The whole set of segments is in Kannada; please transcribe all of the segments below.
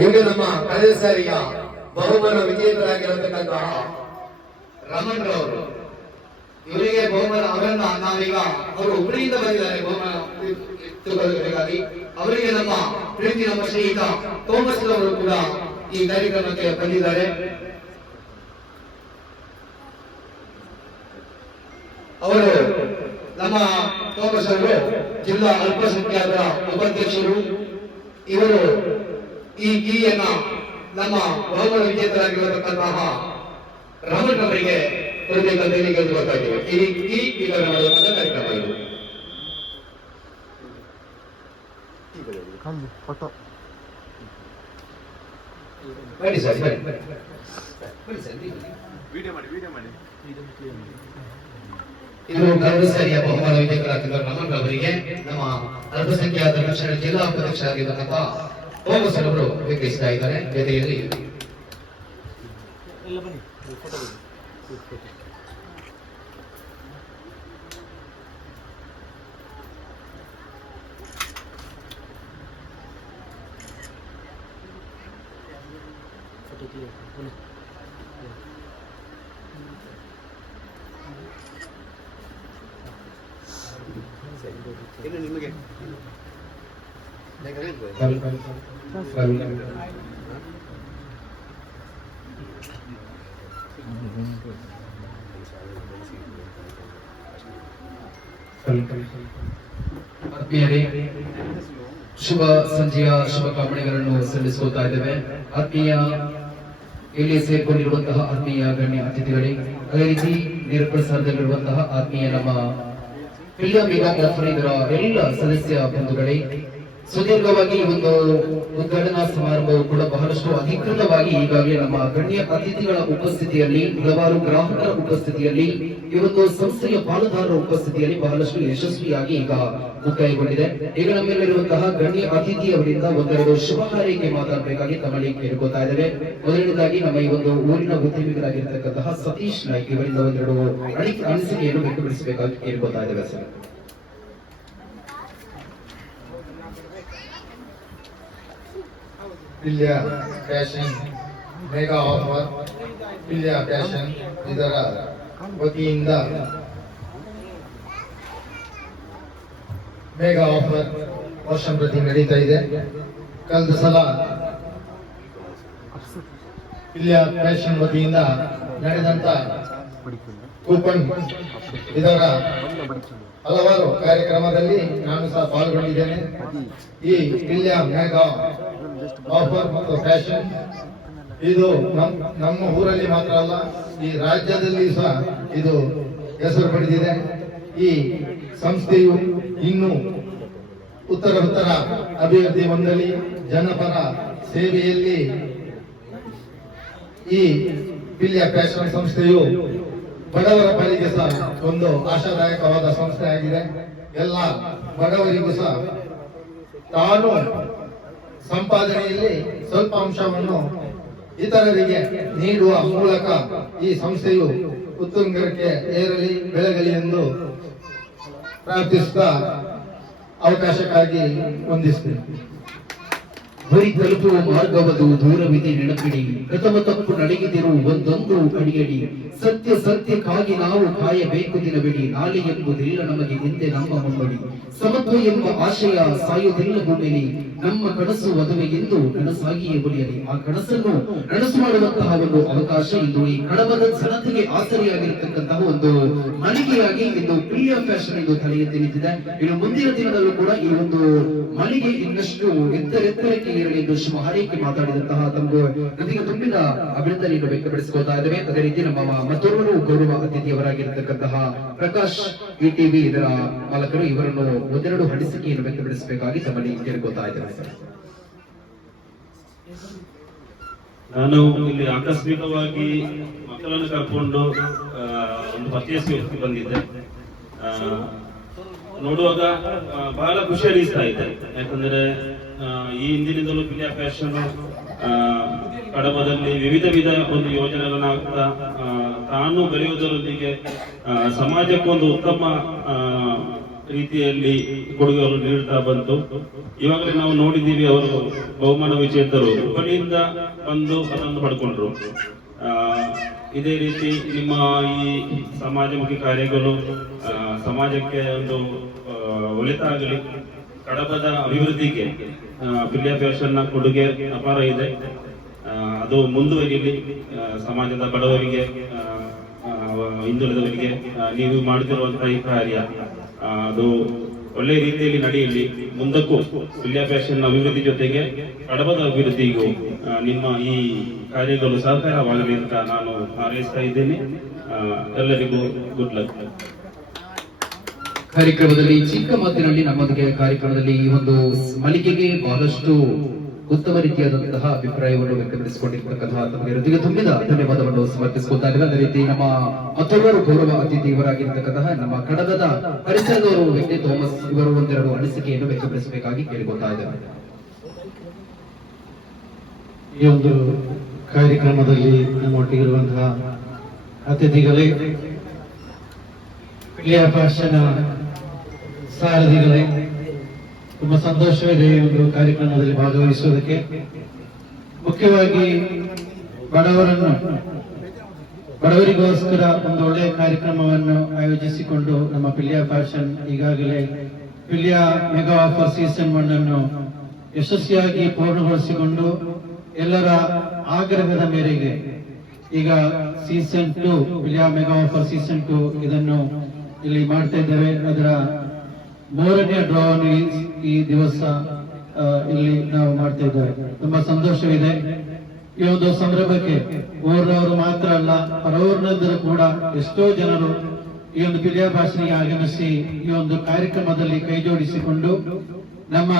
ಈಗ ನಮ್ಮ ಕಳೆದ ಸಾರಿಯ ಬಹುಮಾನ ವಿಜೇತರಾಗಿರತಕ್ಕಂತಹ ರಮಣ್ ರವರು, ಇವರಿಗೆ ಬಹುಮಾನ ಅವರನ್ನ ನಾವೀಗ ಅವರು ಹುಬ್ಬಳ್ಳಿಯಿಂದ ಬಂದಿದ್ದಾರೆ ಬಹುಮಾನ ತೆಗೆದುಕೊಳ್ಳಬೇಕಾಗಿ. ಅವರಿಗೆ ನಮ್ಮ ಪ್ರೀತಿ ನಮ್ಮ ಸ್ನೇಹಿತ ಥೋಮಸ್ ಅವರು ಕೂಡ ಈ ಕಾರ್ಯಕ್ರಮಕ್ಕೆ ಬಂದಿದ್ದಾರೆ. ಅವರು ನಮ್ಮ ಥೋಮಸ್ ಅವರು ಜಿಲ್ಲಾ ಅಲ್ಪಸಂಖ್ಯಾತರ ಉಪಾಧ್ಯಕ್ಷರು. ಇವರು ಈ ಗಿರಿಯನ್ನ ನಮ್ಮ ಬಹುಮಾನ ವಿಜೇತರಾಗಿರತಕ್ಕಂತಹ ರಮಣ್ ಅವರಿಗೆ ಕೊಡಬೇಕಂತ ಹೇಳಿ ಕೇಳಿಕೊಳ್ಳುತ್ತಿದ್ದೇವೆ. ಈ ವಿತರಣೆ ಮಾಡುವಂತಹ ಕಾರ್ಯಕ್ರಮ ಇದು. ಬನ್ನಿ ಸರ್, ಬನ್ನಿ ಸರ್, ಇದು ಕಳೆದ ಸಾರಿಯ ಬಹುಮಾನ ವಿಜೇತರಾಗಿರುವ ರಮಣ್ ಅವರಿಗೆ ನಮ್ಮ ಅಲ್ಪಸಂಖ್ಯಾತರ ರಕ್ಷಣಾ ಜಿಲ್ಲಾ ಉಪಾಧ್ಯಕ್ಷರಾಗಿರತಕ್ಕಂತಹ ಥೋಮಸ್ ಅವರು ಸ್ವೀಕರಿಸ್ತಾ ಇದ್ದಾರೆ. ಜೊತೆಯಲ್ಲಿ ನಿಮಗೆ ಆತ್ಮೀಯರೇ, ಶುಭ ಸಂಜೆಯ ಶುಭಕಾಮನೆಗಳನ್ನು ಸಲ್ಲಿಸುತ್ತಾ ಇದ್ದೇವೆ. ಆತ್ಮೀಯ ಇಲ್ಲಿ ಸೇರ್ಕೊಂಡಿರುವಂತಹ ಆತ್ಮೀಯ ಗಣ್ಯ ಅತಿಥಿಗಳೇ, ಅದೇ ರೀತಿ ನೇರಪ್ರಸಾರದಲ್ಲಿರುವಂತಹ ಆತ್ಮೀಯ ನಮ್ಮ ಪ್ರಿಯ ಮೆಗಾ ಆಫರ್ ಇದರ ಎಲ್ಲ ಸದಸ್ಯ ಬಂಧುಗಳೇ, ಸುದೀರ್ಘವಾಗಿ ಒಂದು ಉದ್ಘಾಟನಾ ಸಮಾರಂಭವು ಕೂಡ ಬಹಳಷ್ಟು ಅಧಿಕೃತವಾಗಿ ಈಗಾಗಲೇ ನಮ್ಮ ಗಣ್ಯ ಅತಿಥಿಗಳ ಉಪಸ್ಥಿತಿಯಲ್ಲಿ, ಹಲವಾರು ಗ್ರಾಹಕರ ಉಪಸ್ಥಿತಿಯಲ್ಲಿ, ಈ ಒಂದು ಸಂಸ್ಥೆಯ ಪಾಲುದಾರರ ಉಪಸ್ಥಿತಿಯಲ್ಲಿ ಬಹಳಷ್ಟು ಯಶಸ್ವಿಯಾಗಿ ಈಗ ಮುಕ್ತಾಯಗೊಂಡಿದೆ. ಈಗ ನಮ್ಮಲ್ಲಿರುವಂತಹ ಗಣ್ಯ ಅತಿಥಿಯವರಿಂದ ಒಂದೆರಡು ಶುಭ ಹಾರೈಕೆ ಮಾತಾಡಬೇಕಾಗಿ ತಮ್ಮಲ್ಲಿ ಕೇಳ್ಕೊತಾ ಇದ್ದೇವೆ. ಮೊದಲನೇದಾಗಿ ನಮ್ಮ ಈ ಒಂದು ಊರಿನ ಉದ್ಯಮಿಗಳಾಗಿರ್ತಕ್ಕಂತಹ ಸತೀಶ್ ನಾಯ್ಕ್ ಇವರಿಂದ ಒಂದೆರಡು ಅನಿಸಿಕೆಯನ್ನು ವ್ಯಕ್ತಪಡಿಸಬೇಕಾಗಿ ಕೇಳ್ಕೊತಾ ಇದ್ದೇವೆ ಸರ್. ಪಿಲ್ಯ ಫ್ಯಾಷನ್ ಮೆಗಾ ಆಫರ್, ಪಿಲ್ಯ ಫ್ಯಾಷನ್ ಇದರ ವತಿಯಿಂದ ಮೆಗಾ ಆಫರ್ ವರ್ಷ ಪ್ರತಿ ನಡೀತಾ ಇದೆ. ಕಳೆದ ಸಲ ಪಿಲ್ಯ ಫ್ಯಾಷನ್ ವತಿಯಿಂದ ನಡೆದಂತ ಕೂಪನ್ ಇದರ ಹಲವಾರು ಕಾರ್ಯಕ್ರಮದಲ್ಲಿ ನಾನು ಸಹ ಪಾಲ್ಗೊಂಡಿದ್ದೇನೆ. ಈ ಪಿಲ್ಯ ಮೆಗಾ ಆಫರ್ ಮತ್ತು ಫ್ಯಾಷನ್ ಇದು ನಮ್ಮ ಊರಲ್ಲಿ ಮಾತ್ರ ಅಲ್ಲ, ಈ ರಾಜ್ಯದಲ್ಲಿ ಸಹ ಇದು ಹೆಸರು ಪಡೆದಿದೆ. ಈ ಸಂಸ್ಥೆಯು ಇನ್ನು ಉತ್ತರ ಅಭಿವೃದ್ಧಿ ಹೊಂದಲಿ, ಜನಪರ ಸೇವೆಯಲ್ಲಿ ಈ ಪಿಲ್ಯ ಫ್ಯಾಷನ್ ಸಂಸ್ಥೆಯು ಬಡವರ ಪಾಲಿಗೆ ಸಹ ಒಂದು ಆಶಾದಾಯಕವಾದ ಸಂಸ್ಥೆ ಆಗಿದೆ. ಎಲ್ಲ ಬಡವರಿಗೂ ಸಹ ತಾನು ಸಂಪಾದನೆಯಲ್ಲಿ ಸ್ವಲ್ಪ ಅಂಶವನ್ನು ಇತರರಿಗೆ ನೀಡುವ ಮೂಲಕ ಈ ಸಂಸ್ಥೆಯು ಉತ್ತುಂಗಕ್ಕೆ ಏರಲಿ, ಬೆಳಗಲಿ ಎಂದು ಪ್ರಾರ್ಥಿಸುತ್ತಾ ಅವಕಾಶಕ್ಕಾಗಿ ವಂದಿಸುತ್ತೇನೆ. ಗುರಿ ತಲುಪುವ ಮಾರ್ಗವದು ದೂರವಿದೆ ನೆನಪಿಡಿ, ಪ್ರಥಮ ತಪ್ಪು ನಡೆಗಿದಿರು ಒಂದೊಂದು ಅಡಿಯಡಿ, ಸತ್ಯ ಸತ್ಯಕ್ಕಾಗಿ ನಾವು ಕಾಯಬೇಕು ದಿನವಿಡಿ, ನಾಳೆ ಎಂಬುದಿಲ್ಲ ನಮಗೆ ಹಿಂದೆ ನಮ್ಮ ಮುನ್ನಡಿ, ಸಮತ್ವ ಎಂಬ ಆಶಯ ಸಾಯುವುದಿಲ್ಲ ಭೂಮಿಲಿ, ನಮ್ಮ ಕನಸು ಮದುವೆ ಎಂದು ಕನಸಾಗಿಯೇ ಉಳಿಯಲಿ, ಆ ಕನಸನ್ನು ನನಸು ಮಾಡುವಂತಹ ಒಂದು ಅವಕಾಶ ಇಂದು ಈ ಕಡಬದ ಜನತೆಗೆ ಆಸರೆಯಾಗಿರತಕ್ಕಂತಹ ಒಂದು ಮಳಿಗೆಯಾಗಿ ಇಂದು ಪಿಲ್ಯ ಫ್ಯಾಷನ್ ಎಂದು ತಲೆ ಎತ್ತಿ ನಿಂತಿದೆ. ಇನ್ನು ಮುಂದಿನ ದಿನದಲ್ಲೂ ಕೂಡ ಈ ಒಂದು ಮಳಿಗೆ ಇನ್ನಷ್ಟು ಎತ್ತರಕ್ಕೆ ಏರಲಿ ಎಂದು ಶುಭ ಹಾರೈಕೆ ಮಾತಾಡಿದಂತಹ ತಮಗೆ ಜೊತೆಗೆ ತುಂಬಿದ ಅಭಿನಂದನೆಯನ್ನು ವ್ಯಕ್ತಪಡಿಸಿಕೊಳ್ತಾ ಇದ್ದೇವೆ. ಅದೇ ರೀತಿ ನಮ್ಮ ಮತ್ತೋರ್ವರು ಗೌರವ ಅತಿಥಿಯವರಾಗಿರತಕ್ಕಂತಹ ಪ್ರಕಾಶ್ ಇಟಿವಿ ಇದರ ಮಾಲಕರು ಇವರನ್ನು ಒಂದೆರಡು ಅನಿಸಿಕೆಯನ್ನು ವ್ಯಕ್ತಪಡಿಸಬೇಕಾಗಿ ತಮ್ಮಲ್ಲಿ ಕೇಳಿಕೊಳ್ತಾ ಇದ್ದೇವೆ. ನಾನು ಇಲ್ಲಿ ಆಕಸ್ಮಿಕವಾಗಿ ಮಕ್ಕಳನ್ನು ಕರ್ಕೊಂಡು ಒಂದು ಪರ್ಚೇಸ್ ಬಂದಿದ್ದೆ. ನೋಡುವಾಗ ಬಹಳ ಖುಷಿ ಅನಿಸ್ತಾ ಇದೆ. ಯಾಕಂದ್ರೆ ಈ ಹಿಂದಿನಿಂದಲೂ ಪಿಲ್ಯ ಫ್ಯಾಷನ್ ಕಡಬದಲ್ಲಿ ವಿವಿಧ ಒಂದು ಯೋಜನೆಗಳನ್ನ ತಾನು ಬೆಳೆಯುವುದರೊಂದಿಗೆ ಸಮಾಜಕ್ಕೊಂದು ಉತ್ತಮ ರೀತಿಯಲ್ಲಿ ಕೊಡುಗೆಗಳು ನೀಡುತ್ತಾ ಬಂತು. ಇವಾಗಲೇ ನಾವು ನೋಡಿದ್ದೀವಿ, ಅವರು ಬಹುಮಾನ ವಿಜೇತರು ಹುಬ್ಬಳ್ಳಿಯಿಂದ ಬಂದು ಅದನ್ನು ಪಡ್ಕೊಂಡ್ರು. ಇದೇ ರೀತಿ ನಿಮ್ಮ ಈ ಸಮಾಜಮುಖಿ ಕಾರ್ಯಗಳು ಸಮಾಜಕ್ಕೆ ಒಂದು ಒಳಿತಾಗಲಿ, ಕಡಬದ ಅಭಿವೃದ್ಧಿಗೆ ಪಿಲ್ಯ ಫ್ಯಾಷನ್ನ ಕೊಡುಗೆ ಅಪಾರ ಇದೆ. ಅದು ಮುಂದುವರಿಯಲಿ. ಸಮಾಜದ ಬಡವರಿಗೆ, ಹಿಂದುಳಿದವರಿಗೆ ನೀವು ಮಾಡುತ್ತಿರುವಂತಹ ಈ ಕಾರ್ಯ ಅದು ಒಳ್ಳೆ ರೀತಿಯಲ್ಲಿ ನಡೆಯಲಿ. ಮುಂದಕ್ಕೂ ಪಿಲ್ಯ ಫ್ಯಾಷನ್ ಅಭಿವೃದ್ಧಿ ಜೊತೆಗೆ ಕಡಬದ ಅಭಿವೃದ್ಧಿಗೂ ನಿಮ್ಮ ಈ ಕಾರ್ಯಗಳು ಸಹಕಾರವಾಗಲಿ ಅಂತ ನಾನು ಹಾರೈಸ್ತಾ ಇದ್ದೇನೆ. ಎಲ್ಲರಿಗೂ ಗುಡ್ ಲಕ್. ಕಾರ್ಯಕ್ರಮದಲ್ಲಿ ಚಿಕ್ಕ ಮಾತಿನಲ್ಲಿ ನಮ್ಮೊಂದಿಗೆ ಕಾರ್ಯಕ್ರಮದಲ್ಲಿ ಈ ಒಂದು ಮಳಿಗೆಗೆ ಬಹಳಷ್ಟು ಉತ್ತಮ ರೀತಿಯಾದಂತಹ ಅಭಿಪ್ರಾಯವನ್ನು ವ್ಯಕ್ತಪಡಿಸಿಕೊಂಡಿರ್ತಕ್ಕಂತಹ ತಮಗೆ ಹೃದಯ ತುಂಬಿದ ಧನ್ಯವಾದವನ್ನು ಸಮರ್ಪಿಸಿಕೊಳ್ತಾ ಇದ್ದೇವೆ. ಅದೇ ರೀತಿ ನಮ್ಮ ಮತ್ತೊಬ್ಬರು ಗೌರವ ಅತಿಥಿ ಇವರಾಗಿರ್ತಕ್ಕಂತಹ ನಮ್ಮ ಕಡಗದ ಪರಿಸರದವರು ವ್ಯಕ್ತಿ ಥಾಮಸ್ ಇವರು ಒಂದೆರಡು ಅನಿಸಿಕೆಯನ್ನು ವ್ಯಕ್ತಪಡಿಸಬೇಕಾಗಿ ಕೇಳಿಕೊಳ್ತಾ ಇದ್ದೇವೆ. ಈ ಒಂದು ಕಾರ್ಯಕ್ರಮದಲ್ಲಿ ನಮ್ಮೊಟ್ಟಿಗಿರುವಂತಹ ಅತಿಥಿಗಳೇ, ಪಿಲ್ಯ ಫ್ಯಾಷನ್ ಸಾರಥಿಗಳೇ, ತುಂಬಾ ಸಂತೋಷವಿದೆ ಈ ಒಂದು ಕಾರ್ಯಕ್ರಮದಲ್ಲಿ ಭಾಗವಹಿಸುವುದಕ್ಕೆ. ಮುಖ್ಯವಾಗಿ ಬಡವರಿಗೋಸ್ಕರ ಒಂದು ಒಳ್ಳೆಯ ಕಾರ್ಯಕ್ರಮವನ್ನು ಆಯೋಜಿಸಿಕೊಂಡು ನಮ್ಮ ಪಿಲ್ಯ ಫ್ಯಾಷನ್ ಈಗಾಗಲೇ ಪಿಲ್ಯ ಮೆಗಾ ಆಫರ್ ಸೀಸನ್ 1 ಅನ್ನು ಯಶಸ್ವಿಯಾಗಿ ಪೂರ್ಣಗೊಳಿಸಿಕೊಂಡು ಎಲ್ಲರ ಆಗ್ರಹದ ಮೇರೆಗೆ ಈಗ ಸೀಸನ್ 2 ಪಿಲ್ಯ ಮೆಗಾ ಆಫರ್ ಸೀಸನ್ 2 ಇದನ್ನು ಇಲ್ಲಿ ಮಾಡ್ತಾ ಇದ್ದೇವೆ. ಅದರ 3ನೇ ಡ್ರಾ ಈ ದಿವಸ ಇಲ್ಲಿ ನಾವು ಮಾಡ್ತಾ ಇದ್ದೇವೆ. ತುಂಬಾ ಸಂತೋಷವಿದೆ. ಈ ಒಂದು ಸಂಭ್ರಮಕ್ಕೆ ಊರಿನವರು ಮಾತ್ರ ಅಲ್ಲ, ಹೊರಊರಿನವರು ಕೂಡ ಎಷ್ಟೋ ಜನರು ಈ ಒಂದು ಪಿಲ್ಯ ಫ್ಯಾಷನ್ಗೆ ಆಗಮಿಸಿ ಈ ಒಂದು ಕಾರ್ಯಕ್ರಮದಲ್ಲಿ ಕೈ ಜೋಡಿಸಿಕೊಂಡು ನಮ್ಮ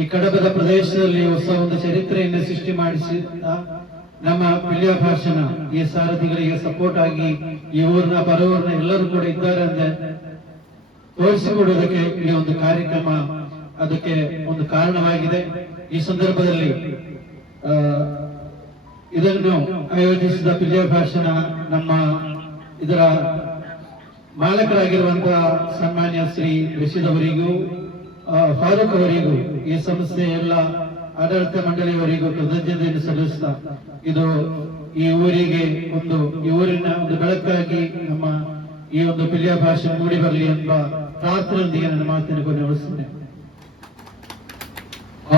ಈ ಕಡಬದ ಪ್ರದೇಶದಲ್ಲಿ ಹೊಸ ಒಂದು ಚರಿತ್ರೆಯನ್ನು ಸೃಷ್ಟಿ ಮಾಡಿಸಿದ ನಮ್ಮ ಪಿಲ್ಯ ಫ್ಯಾಷನ್ ಈ ಸಾರಥಿಗಳಿಗೆ ಸಪೋರ್ಟ್ ಆಗಿ ಈ ಊರಿನ ಪರವೂರಿನ ಎಲ್ಲರೂ ಕೂಡ ಇದ್ದಾರೆ ಅಂತ ತೋರಿಸಿಕೊಡುವುದಕ್ಕೆ ಈ ಒಂದು ಕಾರ್ಯಕ್ರಮ ಅದಕ್ಕೆ ಒಂದು ಕಾರಣವಾಗಿದೆ. ಈ ಸಂದರ್ಭದಲ್ಲಿ ಇದನ್ನು ಆಯೋಜಿಸಿದ ಪಿಲ್ಯ ಫ್ಯಾಷನ್ ನಮ್ಮ ಇದರ ಮಾಲಕರಾಗಿರುವಂತಹ ಸನ್ಮಾನ್ಯ ಶ್ರೀ ರಶೀದ್ ಅವರಿಗೂ ಫಾರೂಕ್ ಅವರಿಗೂ ಈ ಸಂಸ್ಥೆ ಎಲ್ಲ ಆಡಳಿತ ಮಂಡಳಿಯವರಿಗೂ ಕೃತಜ್ಞತೆಯನ್ನು ಸಲ್ಲಿಸ್ತಾ, ಇದು ಈ ಊರಿಗೆ ಈ ಊರಿನ ಒಂದು ಬೆಳಕಾಗಿ ನಮ್ಮ ಈ ಒಂದು ಪಿಲ್ಯ ಫ್ಯಾಷನ್ ಮೂಡಿ ಬರಲಿ ಎಂಬ ಪ್ರಾರ್ಥನೆಯೊಂದಿಗೆ ನನ್ನ ಮಾತಿನ ಕೊನೆಗೊಳಿಸುತ್ತೇನೆ.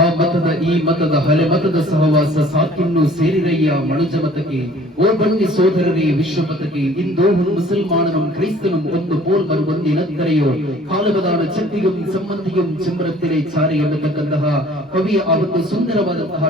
ಆ ಮತದ ಈ ಮತದ ಹಳೆ ಮತದ ಸಹವಾಸ ಸಾಕಿನ್ನು ಸೇರಿರಯ್ಯ ಮನುಜ ಮತಕ್ಕೆ ಓ ಬನ್ನಿ ಸೋದರರೇ ವಿಶ್ವಮತಕ್ಕೆ ಇಂದು ಮುಸಲ್ಮಾನനും ക്രൈസ്തനും ಒಂದು പോൽ ಬರುವಂದಿನತ್ತರೆಯೋ ಕಾಲಬದಾನ ಚಟ್ಟಿയും ಸಂಬಂಧಿയും ಚಿಮ್ಮರತ್ತಿರೆ ಚಾರೆ ಎನ್ನತಕ್ಕಂತಹ ಕವಿಯ ಆ ಒಂದು ಸುಂದರವಾದಂತಹ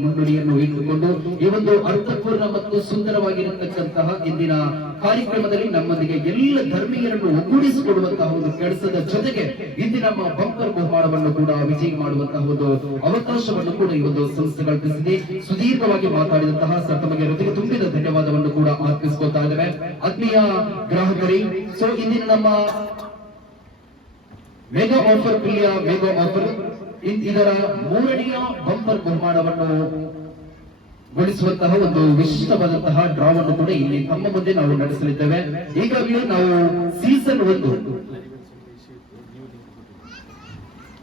ಮುನ್ನುಡಿಯನ್ನು ಇಟ್ಟುಕೊಂಡು ಈ ಒಂದು ಅರ್ಥಪೂರ್ಣ ಮತ್ತು ಸುಂದರವಾಗಿರತಕ್ಕಂತಹ ಇಂದಿನ ಕಾರ್ಯಕ್ರಮದಲ್ಲಿ ನಮ್ಮೊಂದಿಗೆ ಎಲ್ಲ ಧರ್ಮೀಯರನ್ನು ಒಗ್ಗೂಡಿಸಿಕೊಡುವಂತಹ ಒಂದು ಕೆಲಸದ ಜೊತೆಗೆ ಇಂದಿನ ನಮ್ಮ ಬಂಪರ್ ಬಹುಮಾನವನ್ನು ಕೂಡ ವಿಜಯ ಮಾಡುವಂತಹ ಒಂದು ಅವಕಾಶವನ್ನು ಕೂಡ ಈ ಒಂದು ಸಂಸ್ಥೆ ಕಲ್ಪಿಸಿದೆ. ಸುದೀರ್ಘವಾಗಿ ಮಾತಾಡಿದಂತಹ ಸರ್ ತಮಗೆ ಹೃದಯ ತುಂಬಿದ ಧನ್ಯವಾದವನ್ನು ಕೂಡ ಅರ್ಪಿಸಿಕೊಳ್ತಾ ಇದ್ದೇವೆ. ಆತ್ಮೀಯ ಗ್ರಾಹಕರೇ, ಸೊ ಇಂದಿನ ನಮ್ಮ ಮೆಗಾ ಆಫರ್ ಪಿಲ್ಯ ಮೆಗಾ ಆಫರ್ ಇದರ 3ನೇ ಬಂಪರ್ ಬಹುಮಾನವನ್ನು ಗಳಿಸುವಂತಹ ಒಂದು ವಿಶಿಷ್ಟವಾದಂತಹ ಡ್ರಾವನ್ನು ಕೂಡ ಇಲ್ಲಿ ತಮ್ಮ ಮುಂದೆ ನಾವು ನಡೆಸಲಿದ್ದೇವೆ. ಈಗಾಗಲೇ ನಾವು ಸೀಸನ್ 1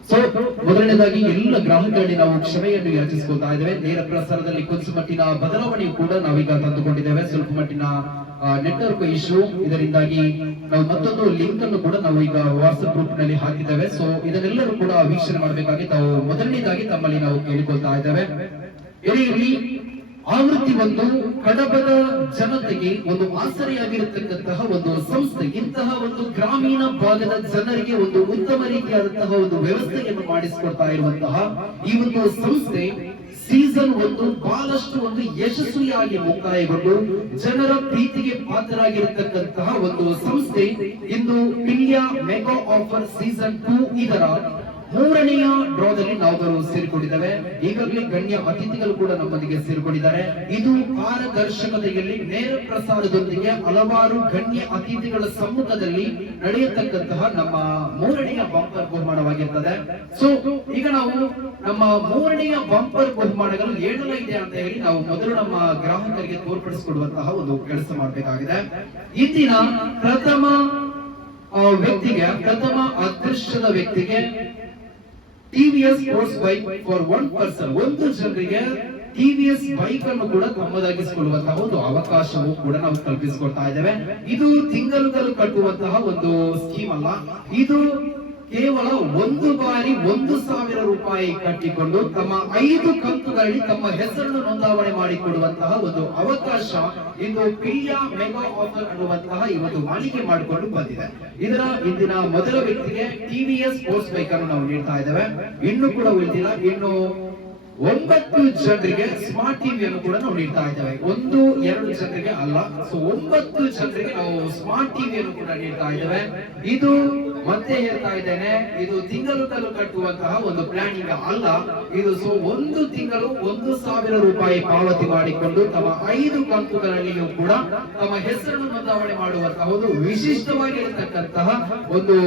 ಸೊ ಮೊದಲನೇದಾಗಿ ಎಲ್ಲ ಗ್ರಾಹಕರಲ್ಲಿ ನಾವು ಕ್ಷಮೆಯನ್ನು ಯಾಚಿಸಿಕೊಳ್ತಾ ಇದ್ದೇವೆ. ನೇರ ಪ್ರಸಾರದಲ್ಲಿ ಕೊಂಚ ಮಟ್ಟಿನ ಬದಲಾವಣೆಯು ಕೂಡ ನಾವೀಗ ತಂದುಕೊಂಡಿದ್ದೇವೆ. ಸ್ವಲ್ಪ ಮಟ್ಟಿನ ನೆಟ್ವರ್ಕ್ ಇಶ್ಯೂ, ಇದರಿಂದಾಗಿ ನಾವು ಮತ್ತೊಂದು ಲಿಂಕ್ ಅನ್ನು ಕೂಡ ನಾವು ಈಗ ವಾಟ್ಸ್ಆಪ್ ಗ್ರೂಪ್ ನಲ್ಲಿ ಹಾಕಿದ್ದೇವೆ. ಸೊ ಇದನ್ನೆಲ್ಲರೂ ಕೂಡ ವೀಕ್ಷಣೆ ಮಾಡಬೇಕಾಗಿ ತಾವು ಮೊದಲನೇದಾಗಿ ತಮ್ಮಲ್ಲಿ ನಾವು ಕೇಳಿಕೊಳ್ತಾ ಇದ್ದೇವೆ. ಇಲ್ಲಿ ಆವೃತ್ತಿ ಒಂದು ಕಡಬದ ಜನತೆಗೆ ಒಂದು ಆಸರೆಯಾಗಿರತಕ್ಕಂತಹ ಒಂದು ಸಂಸ್ಥೆ, ಇಂತಹ ಒಂದು ಗ್ರಾಮೀಣ ಭಾಗದ ಜನರಿಗೆ ಒಂದು ಉತ್ತಮ ರೀತಿಯಾದಂತಹ ಒಂದು ವ್ಯವಸ್ಥೆಯನ್ನು ಮಾಡಿಸಿಕೊಡ್ತಾ ಇರುವಂತಹ ಈ ಒಂದು ಸಂಸ್ಥೆ ಸೀಸನ್ 1 ಬಹಳಷ್ಟು ಒಂದು ಯಶಸ್ವಿಯಾಗಿ ಮುಕ್ತಾಯಗೊಂಡು ಜನರ ಪ್ರೀತಿಗೆ ಪಾತ್ರರಾಗಿರತಕ್ಕಂತಹ ಒಂದು ಸಂಸ್ಥೆ ಇಂದು ಪಿಲ್ಯ ಮೆಗಾ ಆಫರ್ ಸೀಸನ್ 2 ಇದರ ಮೂರನೆಯ ಡ್ರಾದಲ್ಲಿ ನಾವುಗಳು ಸೇರಿಕೊಂಡಿದ್ದೇವೆ. ಈಗಾಗಲೇ ಗಣ್ಯ ಅತಿಥಿಗಳು ಕೂಡ ನಮ್ಮೊಂದಿಗೆ ಸೇರಿಕೊಂಡಿದ್ದಾರೆ. ಇದು ಪಾರದರ್ಶಕತೆಯಲ್ಲಿ ನೇರ ಪ್ರಸಾರದೊಂದಿಗೆ ಹಲವಾರು ಗಣ್ಯ ಅತಿಥಿಗಳ ಸಮ್ಮುಖದಲ್ಲಿ ನಡೆಯತಕ್ಕಂತಹ ನಮ್ಮ ಮೂರನೆಯ ಬಂಪರ್ ಬಹುಮಾನವಾಗಿರ್ತದೆ. ಸೊ ಈಗ ನಾವು ನಮ್ಮ ಮೂರನೆಯ ಬಂಪರ್ ಬಹುಮಾನಗಳು ಏನೆಲ್ಲ ಇದೆ ಅಂತ ಹೇಳಿ ನಾವು ಮೊದಲು ನಮ್ಮ ಗ್ರಾಹಕರಿಗೆ ತೋರ್ಪಡಿಸಿಕೊಡುವಂತಹ ಒಂದು ಕೆಲಸ ಮಾಡಬೇಕಾಗಿದೆ. ಇಂದಿನ ಪ್ರಥಮ ಅದೃಷ್ಟದ ವ್ಯಕ್ತಿಗೆ TVS sports bike for 1 person, ಒಂದು ಜನರಿಗೆ ಟಿವಿಎಸ್ ಬೈಕ್ ಅನ್ನು ಕೂಡ ತಮ್ಮದಾಗಿಸಿಕೊಳ್ಳುವಂತಹ ಒಂದು ಅವಕಾಶವೂ ಕೂಡ ನಾವು ಕಲ್ಪಿಸಿಕೊಡ್ತಾ ಇದ್ದೇವೆ. ಇದು ತಿಂಗಳು ಕಟ್ಟುವಂತಹ ಒಂದು ಸ್ಕೀಮ್ ಅಲ್ಲ, ಇದು ಕೇವಲ ಒಂದು ಬಾರಿ 1,000 ರೂಪಾಯಿ ಕಟ್ಟಿಕೊಂಡು ತಮ್ಮ 5 ಕಂತುಗಳಲ್ಲಿ ತಮ್ಮ ಹೆಸರನ್ನು ನೋಂದಾವಣೆ ಮಾಡಿಕೊಡುವಂತಹ ಒಂದು ಅವಕಾಶ ಇಂದು ಪಿಲಿಯಾ ಮೆಗಾ ಆಫರ್ ಅನ್ನುವಂತಹ ಈ ಒಂದು ಮಾಲಿಕೆ ಮಾಡಿಕೊಂಡು ಬಂದಿದೆ. ಇದರ ಇಂದಿನ ಮೊದಲ ವ್ಯಕ್ತಿಗೆ ಟಿವಿಎಸ್ ಸ್ಪೋರ್ಟ್ಸ್ ಬೈಕ್ ಅನ್ನು ನಾವು ನೀಡ್ತಾ ಇದ್ದೇವೆ. ಇನ್ನು ಕೂಡ ಉಳಿದಿಲ್ಲ, ಇನ್ನು 9 ಜನರಿಗೆ ಸ್ಮಾರ್ಟ್ ಟಿವಿಯನ್ನು ಕೂಡ ನಾವು ನೀಡ್ತಾ ಇದ್ದೇವೆ. 1-2 ಜನರಿಗೆ ಅಲ್ಲ, ಸೊ 9 ಜನರಿಗೆ ನಾವು ಸ್ಮಾರ್ಟ್ ಟಿವಿಯನ್ನು ಕೂಡ ನೀಡ್ತಾ ಇದ್ದೇವೆ. ಇದು ಮತ್ತೆ ಹೇಳ್ತಾ ಇದ್ದೇನೆ, ಇದು ತಿಂಗಳು ಕಟ್ಟುವಂತಹ ಒಂದು ಪ್ಲಾನಿಂಗ್ ಅಲ್ಲ, ಇದು ಸೊ ಒಂದು ತಿಂಗಳು 1,000 ರೂಪಾಯಿ ಪಾವತಿ ಮಾಡಿಕೊಂಡು ತಮ್ಮ 5 ಕಂತುಗಳಲ್ಲಿಯೂ ಕೂಡ ತಮ್ಮ ಹೆಸರನ್ನು ನೋಂದಾವಣೆ ಮಾಡುವಂತಹ ಒಂದು ವಿಶಿಷ್ಟವಾಗಿರತಕ್ಕಂತಹ ಒಂದು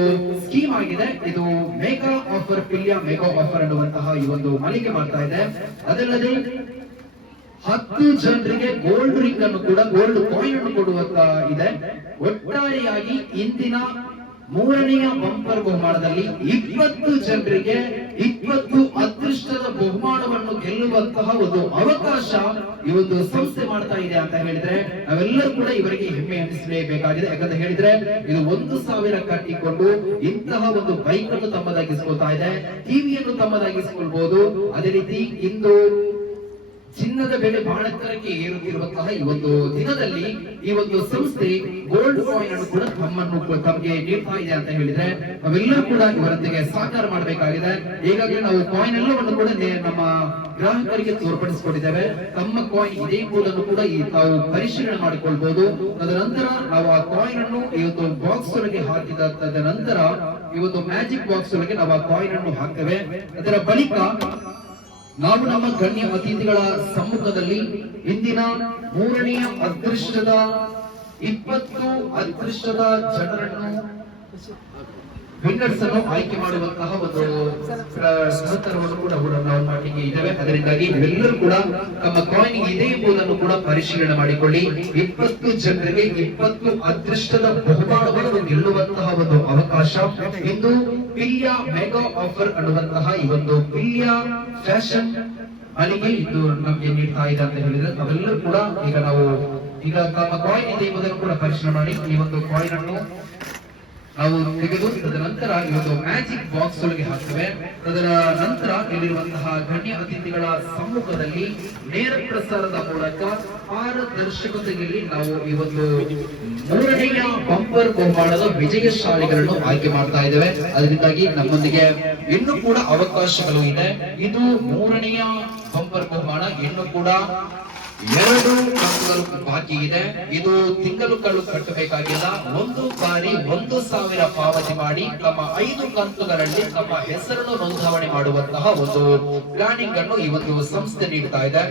ಸ್ಕೀಮ್ ಆಗಿದೆ. ಇದು ಮೆಗಾ ಆಫರ್, ಪಿಲಿಯಾ ಮೆಗಾ ಆಫರ್ ಅನ್ನುವಂತಹ ಈ ಒಂದು ಮಾಲಿಕೆ ಮಾಡ್ತಾ ಇದೆ. ಅದಲ್ಲದೆ 10 ಜನರಿಗೆ ಗೋಲ್ಡ್ ರಿಂಗ್ ಅನ್ನು ಕೂಡ, ಗೋಲ್ಡ್ ಕಾಯಿನ್ ಅನ್ನು ಕೊಡುವಂತ ಇದೆ. ಒಟ್ಟಾರೆಯಾಗಿ ಇಂದಿನ ಮೂರನೆಯ ಬಂಪರ್ ಬಹುಮಾನದಲ್ಲಿ 20 ಜನರಿಗೆ 20 ಅದೃಷ್ಟದ ಬಹುಮಾನವನ್ನು ಗೆಲ್ಲುವಂತಹ ಒಂದು ಅವಕಾಶ ಈ ಒಂದು ಸಂಸ್ಥೆ ಮಾಡ್ತಾ ಇದೆ ಅಂತ ಹೇಳಿದ್ರೆ ನಾವೆಲ್ಲರೂ ಕೂಡ ಇವರಿಗೆ ಹೆಮ್ಮೆ ಅನ್ನಿಸಲೇಬೇಕಾಗಿದೆ. ಯಾಕಂತ ಹೇಳಿದ್ರೆ ಇದು 1,000 ಕಟ್ಟಿಕೊಂಡು ಇಂತಹ ಒಂದು ಬೈಕ್ ಅನ್ನು ತಮ್ಮದಾಗಿಸ್ಕೊಳ್ತಾ ಇದೆ, ಟಿವಿಯನ್ನು ತಮ್ಮದಾಗಿಸಿಕೊಳ್ಬಹುದು. ಅದೇ ರೀತಿ ಇಂದು ಚಿನ್ನದ ಬೆಲೆ ಬಹಳ ಎತ್ತರಕ್ಕೆ ಏರುತ್ತಿರುವಂತಹ ಈ ಒಂದು ದಿನದಲ್ಲಿ ಈ ಒಂದು ಸಂಸ್ಥೆ ಗೋಲ್ಡ್ ಕಾಯಿನ್ ಅನ್ನು ಕೂಡ ತಮಗೆ ನೀಡ್ತಾ ಇದೆ ಅಂತ ಹೇಳಿದ್ರೆ ನಾವೆಲ್ಲರೂ ಕೂಡ ಇವರೊಂದಿಗೆ ಸಹಕಾರ ಮಾಡಬೇಕಾಗಿದೆ. ಈಗಾಗಲೇ ನಾವು ಕಾಯಿನ್ ಎಲ್ಲವನ್ನು ಕೂಡ ನಮ್ಮ ಗ್ರಾಹಕರಿಗೆ ತೋರ್ಪಡಿಸಿಕೊಂಡಿದ್ದೇವೆ. ತಮ್ಮ ಕಾಯಿನ್ ಇದೆ ಎಂಬುದನ್ನು ಕೂಡ ತಾವು ಪರಿಶೀಲನೆ ಮಾಡಿಕೊಳ್ಬಹುದು. ತದನಂತರ ನಾವು ಆ ಕಾಯಿನ್ ಅನ್ನು ಈ ಒಂದು ಬಾಕ್ಸ್ ಒಳಗೆ ಹಾಕಿದ ತದನಂತರ ಈ ಒಂದು ಮ್ಯಾಜಿಕ್ ಬಾಕ್ಸ್ ಒಳಗೆ ನಾವು ಆ ಕಾಯಿನ್ ಅನ್ನು ಹಾಕ್ತೇವೆ. ಅದರ ಬಳಿಕ ನಾವು ನಮ್ಮ ಗಣ್ಯ ಅತಿಥಿಗಳ ಸಮ್ಮುಖದಲ್ಲಿ ಇಂದಿನ ಮೂರನೆಯ ಅದೃಷ್ಟದ 20 ಅದೃಷ್ಟದ ಜನರನ್ನು ವಿನ್ನರ್ಸ್ ಅನ್ನು ಆಯ್ಕೆ ಮಾಡುವಂತಹ ಒಂದು ಸಹಕಾರವನ್ನು ಕೂಡ ನಾವು ಮಾಡಲಿಕ್ಕೆ ಇದ್ದೇವೆ. ಅದರಿಂದಾಗಿ ನೀವೆಲ್ಲರೂ ಕೂಡ ತಮ್ಮ ಕಾಯಿನ್ ಇದೆ ಎಂಬುದನ್ನು ಕೂಡ ಪರಿಶೀಲನೆ ಮಾಡಿಕೊಳ್ಳಿ. 20 ಜನರಿಗೆ 20 ಅದೃಷ್ಟದ ಬಹುಮಾನವನ್ನು ಗೆಲ್ಲುವಂತಹ ಒಂದು ಅವಕಾಶ ಇಂದು ಪಿಲಿಯಾ ಮೆಗಾ ಆಫರ್ ಅನ್ನುವಂತಹ ಈ ಒಂದು ಪಿಲಿಯಾ ಫ್ಯಾಷನ್ ಮಾಲಿಕೆ ಇಂದು ನಮಗೆ ನೀಡ್ತಾ ಇದೆ ಅಂತ ಹೇಳಿದ್ರೆ ನಾವೆಲ್ಲರೂ ಕೂಡ ಈಗ ತಮ್ಮ ಕಾಯಿನ್ ಇದೆ ಎಂಬುದನ್ನು ಕೂಡ ಪರಿಶೀಲನೆ ಮಾಡಿ ಈ ಒಂದು ಕಾಯಿನ್ ಅನ್ನು ನಾವು ತೆಗೆದು ತದನಂತರ ಈ ಒಂದು ಮ್ಯಾಜಿಕ್ ಬಾಕ್ಸ್ ಒಳಗೆ ಹಾಕ್ತೇವೆ. ಅದರ ನಂತರ ಇಲ್ಲಿರುವಂತಹ ಗಣ್ಯ ಅತಿಥಿಗಳ ಸಮ್ಮುಖದಲ್ಲಿ ನೇರ ಪ್ರಸಾರದ ಮೂಲಕ ಪಾರದರ್ಶಕತೆಯಲ್ಲಿ ನಾವು ಈ ಒಂದು ಮೂರನೆಯ ಬಂಪರ್ ಬಹುಮಾನದ ವಿಜಯಶಾಲಿಗಳನ್ನು ಆಯ್ಕೆ ಮಾಡ್ತಾ ಇದ್ದೇವೆ. ಅದರಿಂದಾಗಿ ನಮ್ಮೊಂದಿಗೆ ಇನ್ನೂ ಕೂಡ ಅವಕಾಶಗಳು ಇದೆ. ಇದು ಮೂರನೆಯ ಬಂಪರ್ ಬಹುಮಾನ, ಇನ್ನು ಕೂಡ 2 ಕಂತುಗಳು ಬಾಕಿ ಇದೆ. ಇದು ತಿಂಗಳು ಕಟ್ಟಬೇಕಾಗಿಲ್ಲ, ಒಂದು ಬಾರಿ 1,000 ಪಾವತಿ ಮಾಡಿ ತಮ್ಮ 5 ಕಂತುಗಳಲ್ಲಿ ತಮ್ಮ ಹೆಸರನ್ನು ನೋಂದಾವಣೆ ಮಾಡುವಂತಹ ಒಂದು ಪ್ಲಾನಿಂಗ್ ಅನ್ನು ಈ ಒಂದು ಸಂಸ್ಥೆ ನೀಡ್ತಾ ಇದೆ.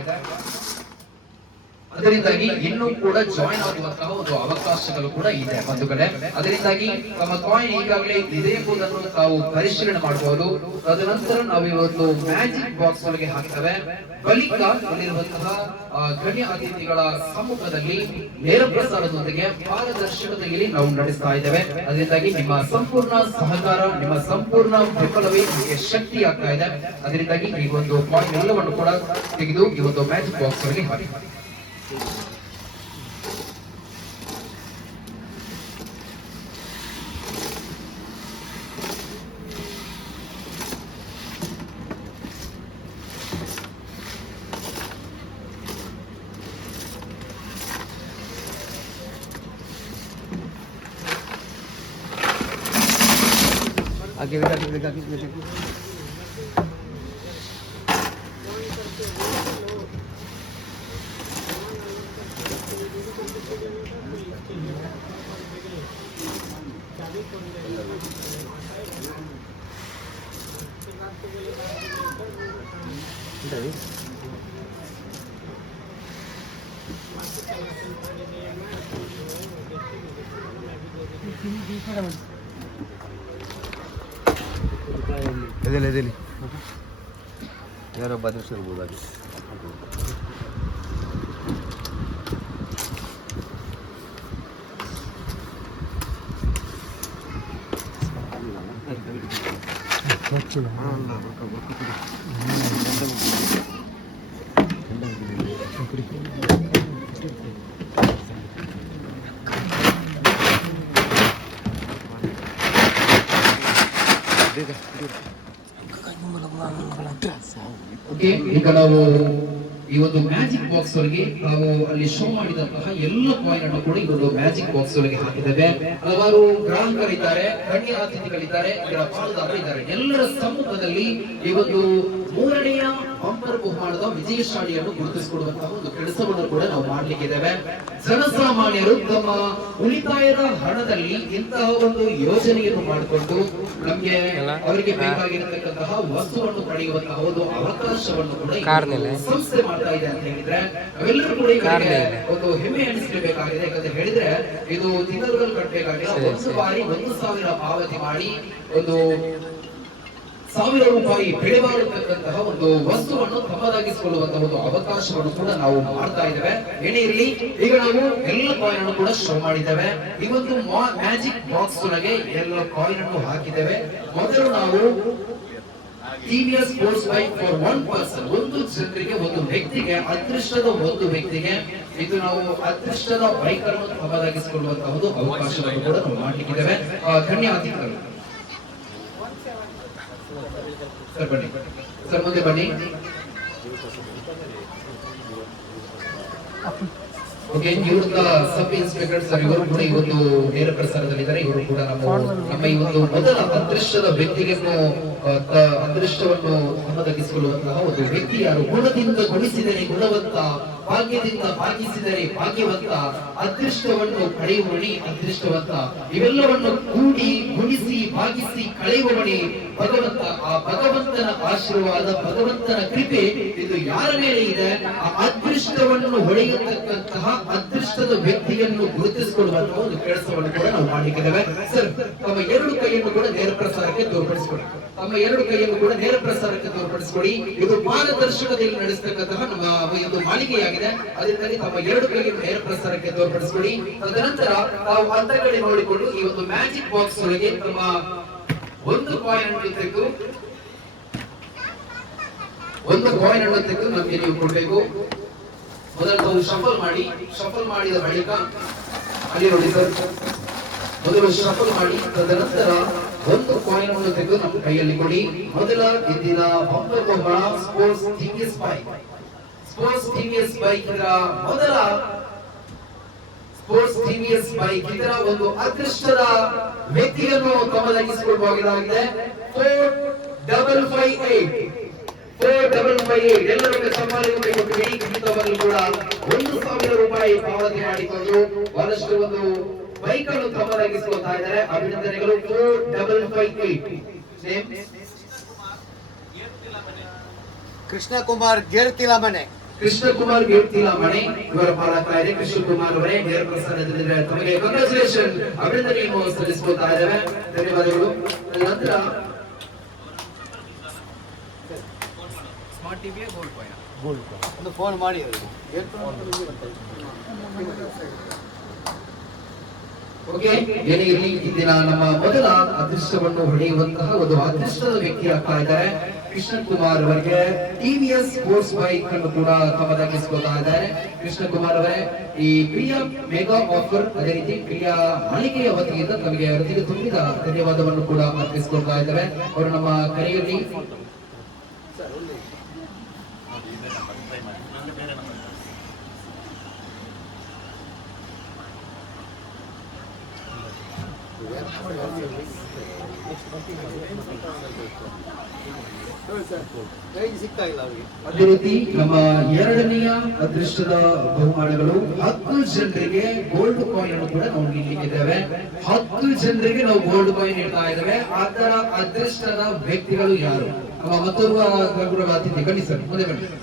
ಅದರಿಂದಾಗಿ ಇನ್ನೂ ಕೂಡ ಜಾಯಿನ್ ಆಗುವಂತಹ ಒಂದು ಅವಕಾಶಗಳು ಕೂಡ ಇದೆ ಬಂಧುಗಳೇ. ಅದರಿಂದಾಗಿ ತಮ್ಮ ಕಾಯಿನ್ ಈಗಾಗಲೇ ಇದೆ ಎಂಬುದನ್ನು ತಾವು ಪರಿಶೀಲನೆ ಮಾಡಬಹುದು. ತದನಂತರ ನಾವು ಇವತ್ತು ಮ್ಯಾಜಿಕ್ ಬಾಕ್ಸ್ ಒಳಗೆ ಹಾಕ್ತೇವೆ. ಬಳಿಕ ಅಲ್ಲಿರುವಂತಹ ಗಣ್ಯ ಅತಿಥಿಗಳ ಸಮ್ಮುಖದಲ್ಲಿ ನೇರ ಪ್ರಸಾರದೊಂದಿಗೆ ಪಾರದರ್ಶಕತೆಯಲ್ಲಿ ನಾವು ನಡೆಸ್ತಾ ಇದ್ದೇವೆ. ಅದರಿಂದಾಗಿ ನಿಮ್ಮ ಸಂಪೂರ್ಣ ಸಹಕಾರ, ನಿಮ್ಮ ಸಂಪೂರ್ಣ ಬೆಂಬಲವೇ ನಿಮಗೆ ಶಕ್ತಿ ಆಗ್ತಾ ಇದೆ. ಅದರಿಂದಾಗಿ ಈ ಒಂದು ಕಾಯಿನ್ ಎಲ್ಲವನ್ನು ಕೂಡ ತೆಗೆದು ಈ ಒಂದು ಮ್ಯಾಜಿಕ್ ಬಾಕ್ಸ್ ಒಳಗೆ ಹಾಕಿ. ಎದೆಲಿ ಯಾರೊಬ್ಬ ಅದೃಷ್ಟ ಇರ್ಬೋದಾಗಿ ಓಕೆ, ಈಗ ನಾವು ಈ ಒಂದು ಮ್ಯಾಜಿಕ್ ಬಾಕ್ಸ್ ಒಳಗೆ ನಾವು ಅಲ್ಲಿ ಶೋ ಮಾಡಿದಂತಹ ಎಲ್ಲ ಕಾಯಿನ್ ಅನ್ನು ಕೂಡ ಈ ಒಂದು ಮ್ಯಾಜಿಕ್ ಬಾಕ್ಸ್ ಒಳಗೆ ಹಾಕಿದ್ದೇವೆ. ಹಲವಾರು ಗ್ರಾಹಕರಿದ್ದಾರೆ, ಗಣ್ಯ ಅತಿಥಿಗಳಿದ್ದಾರೆ, ಇದರ ಪಾಲುದಾರರು ಇದ್ದಾರೆ. ಎಲ್ಲರ ಸಮ್ಮುಖದಲ್ಲಿ ಈ ಒಂದು ಮೂರನೆಯ ಬಂಪರ್ ಬಹುಮಾನದ ವಿಜಯಶಾಲಿಯನ್ನು ಗುರುತಿಸಿಕೊಡುವಂತಹ ಒಂದು ಕೆಲಸವನ್ನು ಕೂಡ ನಾವು ಮಾಡಲಿಕ್ಕಿದ್ದೇವೆ. ಜನಸಾಮಾನ್ಯರು ತಮ್ಮ ಉಳಿತಾಯದ ಹಣದಲ್ಲಿ ಇಂತಹ ಒಂದು ಯೋಜನೆಯನ್ನು ಮಾಡಿಕೊಂಡು ನಮ್ಗೆ ಅವರಿಗೆ ಬೇಕಾಗಿರತಕ್ಕಂತಹ ವಸ್ತುವನ್ನು ಪಡೆಯುವಂತಹ ಒಂದು ಅವಕಾಶವನ್ನು ಕೂಡ ಈ ಸಂಸ್ಥೆ ಮಾಡ್ತಾ ಇದೆ ಅಂತ ಹೇಳಿದ್ರೆ ನಾವೆಲ್ಲರೂ ಕೂಡ ಇವರಿಗೆ ಒಂದು ಹೆಮ್ಮೆ ಅನಿಸಲೇಬೇಕಾಗಿದೆ. ಯಾಕಂತ ಹೇಳಿದ್ರೆ ಇದು ತಿಂಗಳು ಕಟ್ಟಬೇಕಾಗಿಲ್ಲ, ಒಂದು ಬಾರಿ 1,000 ಪಾವತಿ ಮಾಡಿ ಒಂದು 1,000 ರೂಪಾಯಿ ಬೆಲೆ ಬಾಳುತ್ತಕ್ಕಂತಹ ಒಂದು ವಸ್ತುವನ್ನು ತಮ್ಮದಾಗಿಸಿಕೊಳ್ಳುವಂತಹ ಒಂದು ಅವಕಾಶವನ್ನು ಕೂಡ ನಾವು ಮಾಡ್ತಾ ಇದ್ದೇವೆ. ಏನೇ ಇರಲಿ, ಈಗ ನಾವು ಎಲ್ಲ ಕಾಯಿನ್ ಅನ್ನು ಕೂಡ ಶೋ ಮಾಡಿದ್ದೇವೆ. ಈ ಒಂದು ಮ್ಯಾಜಿಕ್ ಬಾಕ್ಸ್ ಒಳಗೆ ಎಲ್ಲ ಕಾಯಿನ್ ಅನ್ನು ಹಾಕಿದ್ದೇವೆ. ಮೊದಲು ನಾವು TVS sports bike for one person, ಒಂದು ಜನರಿಗೆ, ಒಂದು ವ್ಯಕ್ತಿಗೆ, ಅದೃಷ್ಟದ ಒಂದು ವ್ಯಕ್ತಿಗೆ ಇದು ನಾವು ಅದೃಷ್ಟದ ಬೈಕ್ ಅನ್ನು ತಮ್ಮದಾಗಿಸಿಕೊಳ್ಳುವಂತಹ ಒಂದು ಅವಕಾಶವನ್ನು ಕೂಡ ನಾವು ಮಾಡ್ಲಿಕ್ಕಿದ್ದೇವೆ. ಗಣ್ಯ ಅತಿಥಿಗಳು ಸರ್ ಬನ್ನಿ, ಸರ್ ಮುಂದೆ ಬನ್ನಿ. ಓಕೆ, ನಿವೃತ್ತ ಸಬ್ ಇನ್ಸ್ಪೆಕ್ಟರ್ ಸರ್ ಇವರು ಕೂಡ ಈ ಒಂದು ನೇರ ಪ್ರಸಾರದಲ್ಲಿದ್ದಾರೆ. ಇವರು ಕೂಡ ನಮ್ಮ ಈ ಒಂದು ಮೊದಲ ಅದೃಷ್ಟದ ವ್ಯಕ್ತಿಗೆ ಅದೃಷ್ಟವನ್ನು ತಮ್ಮದಾಗಿಸಿಕೊಳ್ಳುವಂತಹ ಒಂದು ವ್ಯಕ್ತಿ ಯಾರು? ಗುಣದಿಂದ ಗುಣಿಸಿದರೆ ಗುಣವಂತ, ಭಾಗ್ಯದಿಂದ ಭಾಗಿಸಿದರೆ ಭಾಗ್ಯವಂತ, ಅದೃಷ್ಟವನ್ನು ಪಡೆಯುವಣಿ ಅದೃಷ್ಟವಂತ. ಇವೆಲ್ಲವನ್ನು ಕೂಡಿ ಗುಣಿಸಿ ಭಾಗಿಸಿ ಕಳೆಯುವಣಿ ಭಗವಂತ. ಆ ಭಗವಂತನ ಆಶೀರ್ವಾದ, ಭಗವಂತನ ಕೃಪೆ ಇದು ಯಾರ ಮೇಲೆ ಇದೆ? ಆ ಅದೃಷ್ಟವನ್ನು ಹೊಳೆಯತಕ್ಕಂತಹ ಅದೃಷ್ಟದ ವ್ಯಕ್ತಿಯನ್ನು ಗುರುತಿಸಿಕೊಳ್ಳುವಂತಹ ಒಂದು ಕೆಲಸವನ್ನು ಕೂಡ ನಾವು ಮಾಡಲಿಕ್ಕಿದ್ದೇವೆ. ಸರ್, ತಮ್ಮ ಎರಡು ಕೈಯನ್ನು ಕೂಡ ನೇರ ಪ್ರಸಾರಕ್ಕೆ ತೋರ್ಪಡಿಸಿಕೊಡಿ. ತಮ್ಮ ಎರಡು ಕೈಯನ್ನು ಕೂಡ ನೇರ ಪ್ರಸಾರಕ್ಕೆ ತೋರ್ಪಡಿಸಿಕೊಡಿ. ಇದು ಪಾರದರ್ಶಕದಲ್ಲಿ ನಡೆಸತಕ್ಕಂತಹ ನಮ್ಮ ಒಂದು ಮಾಳಿಗೆಯಾಗಿದೆ. ಅದರಿಂದಾಗಿ ತಮ್ಮ ಎರಡು ಕೈಯನ್ನು ನೇರ ಪ್ರಸಾರಕ್ಕೆ ತೋರ್ಪಡಿಸಿಕೊಡಿ. ತದನಂತರ ನಾವು ಹಂತಗಡೆ ನೋಡಿಕೊಂಡು ಈ ಒಂದು ಮ್ಯಾಜಿಕ್ ಬಾಕ್ಸ್ ಒಳಗೆ ತಮ್ಮ ಒಂದು ಕಾಯಿನ್ ಅನ್ನು ತೆಗೆದು ನಮಗೆ ನೀವು ಕೊಡಬೇಕು. ಮೊದಲು ನಾವು ಶಫಲ್ ಮಾಡಿದ ಬಳಿಕ ಅಲ್ಲಿ ನೋಡಿ ಸರ್, ಮೊದಲು ಶಫಲ್ ಮಾಡಿ ತದನಂತರ ಒಂದು ಕಾಯಿನ್ ಅನ್ನು ತೆಗೆದು ನಮ್ಮ ಕೈಯಲ್ಲಿ ಕೊಡಿ. ಮೊದಲ ಇಂದಿನ ಬಂಪರ್ ಬಹುಮಾನ ಸ್ಪೋರ್ಟ್ಸ್ TVS ಬೈಕ್ ಇದರ ಮೊದಲ ಸ್ಪೋರ್ಟ್ಸ್ TVS ಬೈಕ್ ಇದರ ಒಂದು ಅದೃಷ್ಟದ ವ್ಯಕ್ತಿಯನ್ನು ತಮ್ಮದಾಗಿಸಿಕೊಳ್ಳಬಹುದಾಗಿದೆ. 4558 ಎಲ್ಲರಿಗೂ ಸಮ್ಮಾನ ಕೊಟ್ಟು ಇಂಥವರು ಕೂಡ 1,000 ರೂಪಾಯಿ ಪಾವತಿ ಮಾಡಿಕೊಂಡು ಬಹಳಷ್ಟು ಒಂದು ಬೈಕ್ ಅನ್ನು ತಮ್ಮದಾಗಿಸಿಕೊಳ್ತಾ ಇದ್ದಾರೆ. ಅಭಿನಂದನೆಗಳು. 4558 ಕೃಷ್ಣಕುಮಾರ್ ಗೇರ್ತಿಲ ಮನೆ ಇವರ ಪಾಲಕ ಇದೆ. ಕೃಷ್ಣಕುಮಾರ್ ಅವರೇ ನೇರ ಪ್ರಸಾರದಲ್ಲಿದ್ದಾರೆ. ತಮಗೆ ಕಂಗ್ರಾಚುಲೇಷನ್, ಅಭಿನಂದನೆಯನ್ನು ಸಲ್ಲಿಸಿಕೊಳ್ತಾ ಇದ್ದೇವೆ. ಧನ್ಯವಾದಗಳು. ನಂತರ ಸ್ಮಾರ್ಟ್ ಟಿವಿಯ ಗೋಲ್ಡ್ ಕಾಯಿನ್ ಒಂದು ಫೋನ್ ಮಾಡಿ ಓಕೆ, ಏನೇ ಇರಲಿ, ಇಂದಿನ ನಮ್ಮ ಮೊದಲ ಅದೃಷ್ಟವನ್ನು ಹೊಡೆಯುವಂತಹ ಒಂದು ಅದೃಷ್ಟದ ವ್ಯಕ್ತಿ ಆಗ್ತಾ ಇದ್ದಾರೆ. ಕೃಷ್ಣಕುಮಾರ್ ಅವರಿಗೆ TVS ಸ್ಪೋರ್ಟ್ಸ್ ಬೈಕ್ ಅನ್ನು ಕೂಡ ತಮ್ಮದಾಗಿಸಿಕೊಳ್ತಾ ಇದ್ದಾರೆ. ಕೃಷ್ಣಕುಮಾರ್ ಅವರೇ, ಈ ಪ್ರಿಯ ಮೆಗಾ ಆಫರ್, ಅದೇ ರೀತಿ ಪ್ರಿಯ ಮಾಳಿಗೆಯ ವತಿಯಿಂದ ತಮಗೆ ಹೃದಯ ತುಂಬಿದ ಧನ್ಯವಾದವನ್ನು ಕೂಡ ಅರ್ಪಿಸಿಕೊಳ್ತಾ ಇದ್ದಾರೆ. ಅವರು ನಮ್ಮ ಕರೆಯಲ್ಲಿ ಅದೇ ರೀತಿ ನಮ್ಮ ಎರಡನೆಯ ಅದೃಷ್ಟದ ಬಹುಮಾನಗಳು 10 ಜನರಿಗೆ ಗೋಲ್ಡ್ ಕಾಯಿನ್ ಅನ್ನು ಕೂಡ ನಾವು ನೀಡಲಿದ್ದೇವೆ. 10 ಜನರಿಗೆ ನಾವು ಗೋಲ್ಡ್ ಕಾಯಿನ್ ನೀಡ್ತಾ ಇದ್ದೇವೆ. ಅದರ ಅದೃಷ್ಟದ ವ್ಯಕ್ತಿಗಳು ಯಾರು? ಮತ್ತೋರ್ವ ಗೌರವ ಅತಿಥಿ ಬನ್ನಿ ಸರ್, ಮುಂದೆ ಬನ್ನಿ ಸರ್.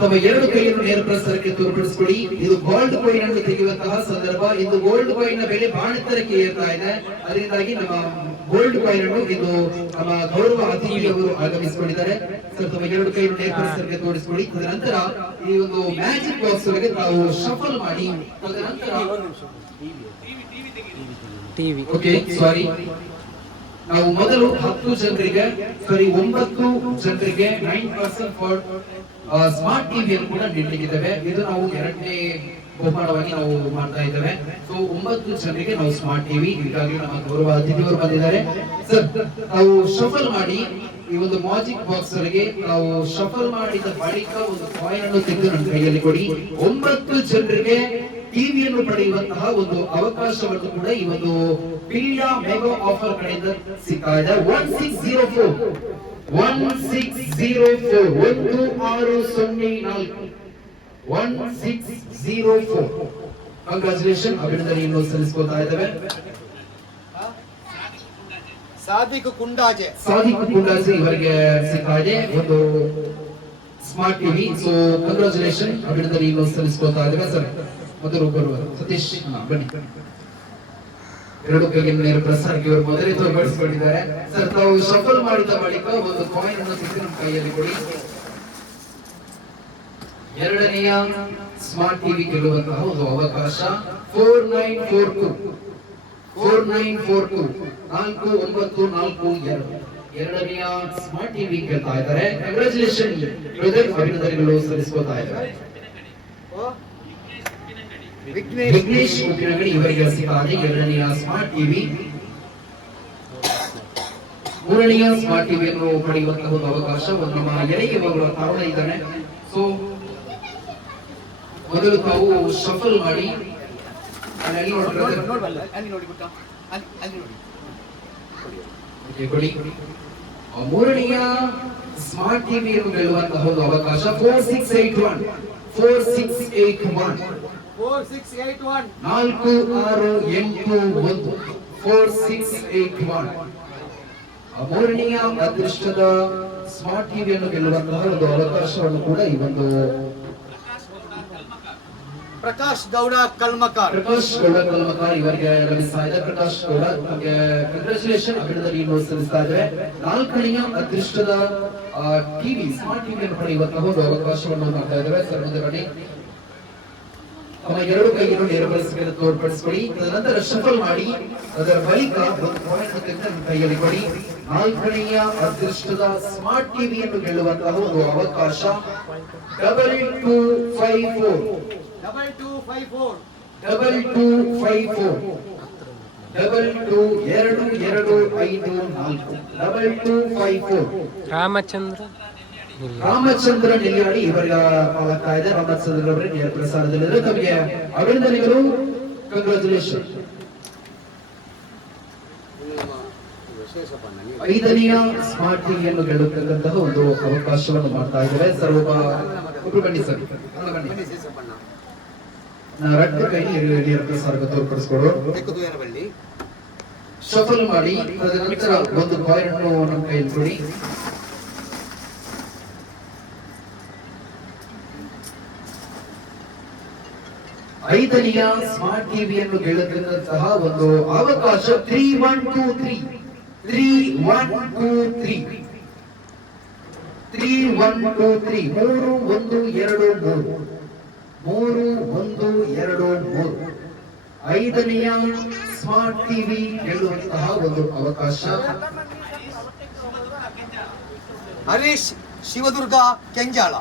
ತಮ್ಮ ಎರಡು ಕೈಯನ್ನು ನೇರ ಪ್ರಸಾರಕ್ಕೆ ತೋರ್ಪಡಿಸಿಕೊಡಿ. ಇದು ಗೋಲ್ಡ್ ಕಾಯಿನ್ ಅನ್ನು ತೆಗೆಯುವಂತಹ ಸಂದರ್ಭ. ಇದು ಗೋಲ್ಡ್ ಕಾಯಿನ್ ನ ಬೆಲೆ ಬಹಳ ಎತ್ತರಕ್ಕೆ ಏರ್ತಾ ಇದೆ. ಅದರಿಂದಾಗಿ ನಮ್ಮ ಗೋಲ್ಡ್ ಕಾಯಿನ್ ಅನ್ನು ಇದು ನಮ್ಮ ಗೌರವ ಅತಿಥಿಯವರು ಆಗಮಿಸಿಕೊಂಡಿದ್ದಾರೆ. ಸರ್, ತಮ್ಮ ಎರಡು ಕೈಯನ್ನು ನೇರ ಪ್ರಸಾರಕ್ಕೆ ತೋರಿಸಿಕೊಡಿ. ತದನಂತರ ಈ ಒಂದು ಮ್ಯಾಜಿಕ್ ಬಾಕ್ಸ್ ಒಳಗೆ ತಾವು ಶಫಲ್ ಮಾಡಿ, ತದನಂತರ ಓಕೆ ಸಾರಿ, ನಾವು ಮೊದಲು 10 ಜನರಿಗೆ 9 ಜನರಿಗೆ 9% ಫಾರ್ ಸ್ಮಾರ್ಟ್ ಟಿವಿಯನ್ನು ಕೂಡ ನೀಡಲಿಕ್ಕಿದ್ದೇವೆ. ಇದು ನಾವು ಎರಡನೇ ಬಹುಮಾನವಾಗಿ ನಾವು ಮಾಡ್ತಾ ಇದ್ದೇವೆ. ಸೊ 9 ಜನರಿಗೆ ನಾವು ಸ್ಮಾರ್ಟ್ ಟಿವಿ, ಈಗಾಗಲೇ ನಮ್ಮ ಗೌರವ ಅತಿಥಿಯವರು ಬಂದಿದ್ದಾರೆ. ಸರ್, ನಾವು ಶಫಲ್ ಮಾಡಿ ಈ ಒಂದು ಮ್ಯಾಜಿಕ್ ಬಾಕ್ಸ್ ಒಳಗೆ ನಾವು ಶಫಲ್ ಮಾಡಿದ ಬಳಿಕ ಒಂದು ಕಾಯಿನ್ ಅನ್ನು ತೆಗೆದು ನನ್ನ ಕೈಯಲ್ಲಿ ಕೊಡಿ. 9 ಜನರಿಗೆ ಟಿವಿಯನ್ನು ಪಡೆಯುವಂತಹ ಒಂದು ಅವಕಾಶವನ್ನು ಕೂಡ ಈ ಒಂದು ಪಿಲಿಯಾ ಮೆಗಾ ಆಫರ್ ಕಡೆಯಿಂದ ಸಿಗ್ತಾ ಇದೆ. 1604 1604 ಕಂಗ್ರಾಚುಲೇಷನ್, ಅಭಿನಂದನೆಯನ್ನು ಸಲ್ಲಿಸ್ಕೊಳ್ತಾ ಇದ್ದೇವೆ. ಸಾದಿಕ್ ಕುಂಡಾಜೆ ಇವರಿಗೆ ಸಿಗ್ತಾ ಇದೆ ಒಂದು ಸ್ಮಾರ್ಟ್ ಟಿವಿ. ಸೊ ಕಂಗ್ರಾಚುಲೇಷನ್, ಅಭಿನಂದನೆಯನ್ನು ಸಲ್ಲಿಸ್ಕೊಳ್ತಾ ಇದ್ದೇವೆ. ಸರ್, ಮೊದಲು ಬರುವ ಸತೀಶ್ ಬನ್ನಿ. ಎರಡು ಕೈಗೆ ನೇರ ಪ್ರಸಾರಕ್ಕೆ ಇವರು ಮೊದಲೇ ತೋರ್ಪಡಿಸಿಕೊಂಡಿದ್ದಾರೆ. ಸರ್, ತಾವು ಶಫಲ್ ಮಾಡಿದ ಬಳಿಕ ಒಂದು ಕಾಯಿನ್ ಅನ್ನು ತೆಗೆದು ನಮ್ಮ ಕೈಯಲ್ಲಿ ಕೊಡಿ. ಎರಡನೆಯ ಸ್ಮಾರ್ಟ್ ಟಿವಿ ಗೆಲ್ಲುವಂತಹ ಒಂದು ಅವಕಾಶ 4942 4942 ಎರಡನೆಯ ಸ್ಮಾರ್ಟ್ ಟಿವಿ ಗೆಲ್ತಾ ಇದ್ದಾರೆ. ಕಂಗ್ರಾಚುಲೇಷನ್ ಬ್ರದರ್, ಅಭಿನಂದನೆಗಳು ಸಲ್ಲಿಸ್ಕೊಳ್ತಾ ಇದ್ದಾರೆ. ವಿಘ್ನೇಶ್ ಉಪ್ಪಿನಗಡಿ ಇವರಿಗೆ ಸಿಕ್ಕಾದೆ ಎರಡನೆಯ ಸ್ಮಾರ್ಟ್ ಟಿವಿ. ಮೂರನೆಯ ಸ್ಮಾರ್ಟ್ ಟಿವಿಯನ್ನು ಪಡೆಯುವಂತಹ ಒಂದು ಅವಕಾಶ ನಮ್ಮ ಎಳೆಗೆ ಬರುವ ಕಾರಣ ಇದ್ದಾನೆ. ಸೊ ಮೊದಲು ತಾವು ಶಫಲ್ ಮಾಡಿ ಮೂರನೆಯ ಸ್ಮಾರ್ಟ್ ಟಿವಿಯನ್ನು ಗೆಲ್ಲುವಂತಹ ಒಂದು ಅವಕಾಶ 4681 4681 ಮೂರನೆಯ ಅದೃಷ್ಟದ ಸ್ಮಾರ್ಟ್ ಟಿವಿಯನ್ನು ಗೆಲ್ಲುವಂತಹ ಒಂದು ಅವಕಾಶವನ್ನು ಕೂಡ ಈ ಒಂದು ಪ್ರಕಾಶ್ ಗೌಡ ಕಲ್ಮಕಾರ್ ಇವರಿಗೆ ಲಭಿಸ್ತಾ ಇದೆ. ಪ್ರಕಾಶ್ ಗೌಡ ಅವರಿಗೆ ಕಂಗ್ರಾಚುಲೇಷನ್, ಅಭಿನಂದನೆಯನ್ನು ಸಲ್ಲಿಸ್ತಾ ಇದ್ದಾರೆ. ನಾಲ್ಕನೆಯ ಅದೃಷ್ಟದ ಟಿವಿ ಸ್ಮಾರ್ಟ್ ಟಿವಿಯನ್ನು ಪಡೆಯುವಂತಹ ಒಂದು ಅವಕಾಶವನ್ನು ಮಾಡ್ತಾ ಇದ್ದಾರೆ. ಸರ್, ಮುಂದೆ ಬನ್ನಿ. ತಮ್ಮ ಎರಡು ಕೈಯನ್ನು ನೇರ ಬಳಸಿಕೊಂಡು ತೋರ್ಪಡಿಸಿಕೊಡಿ. ತದನಂತರ ಶಫಲ್ ಮಾಡಿ ಅದರ ಬಳಿಕ ಒಂದು ಪಾಯಿಂಟ್ ತೆಗೆದು ಕೈಯಲ್ಲಿ ಕೊಡಿ. ನಾಲ್ಕನೆಯ ಅದೃಷ್ಟದ ಸ್ಮಾರ್ಟ್ ಟಿವಿಯನ್ನು ಗೆಲ್ಲುವಂತಹ ಒಂದು ಅವಕಾಶ 2254 ರಾಮಚಂದ್ರ ನೆಲ್ಲಿಯಾಡಿ ಇವರ ಪಾಲಕ್ತಾ ಇದೆ. ರಾಮಚಂದ್ರ ಅವರೇ ನೇರ ಪ್ರಸಾರದಲ್ಲಿದ್ದಾರೆ. ತಮಗೆ ಅಭಿನಂದನೆಗಳು, ಕಂಗ್ರಾಚುಲೇಷನ್. ಐದನೆಯ ಸ್ಮಾರ್ಟ್ ಟಿವಿಯನ್ನು ಗೆಲ್ಲುತ್ತಕ್ಕಂತಹ ಒಂದು ಅವಕಾಶವನ್ನು ಮಾಡ್ತಾ ಇದ್ದಾರೆ. ಸರ್, ಒಬ್ರು ಬನ್ನಿ ಸರ್, ರಡ್ಡ ಕೈ ನೇರ ಪ್ರಸಾರಕ್ಕೆ ತೋರ್ಪಡಿಸಿಕೊಡು. ಶಫಲ್ ಮಾಡಿ ತದನಂತರ ಒಂದು ಕಾಯಿನ್ ಅನ್ನು ನಮ್ಮ ಕೈಯಲ್ಲಿ ಕೊಡಿ. ಐದನೆಯ ಸ್ಮಾರ್ಟ್ ಟಿವಿಯನ್ನು ಗೆಲ್ಲುತ್ತಿದ್ದಂತಹ ಒಂದು ಅವಕಾಶ 3123 3123 ಐದನೆಯ ಸ್ಮಾರ್ಟ್ ಟಿವಿ ಗೆಲ್ಲುವಂತಹ ಒಂದು ಅವಕಾಶ. ಹರೀಶ್ ಶಿವದುರ್ಗ ಕೆಂಜಾಳ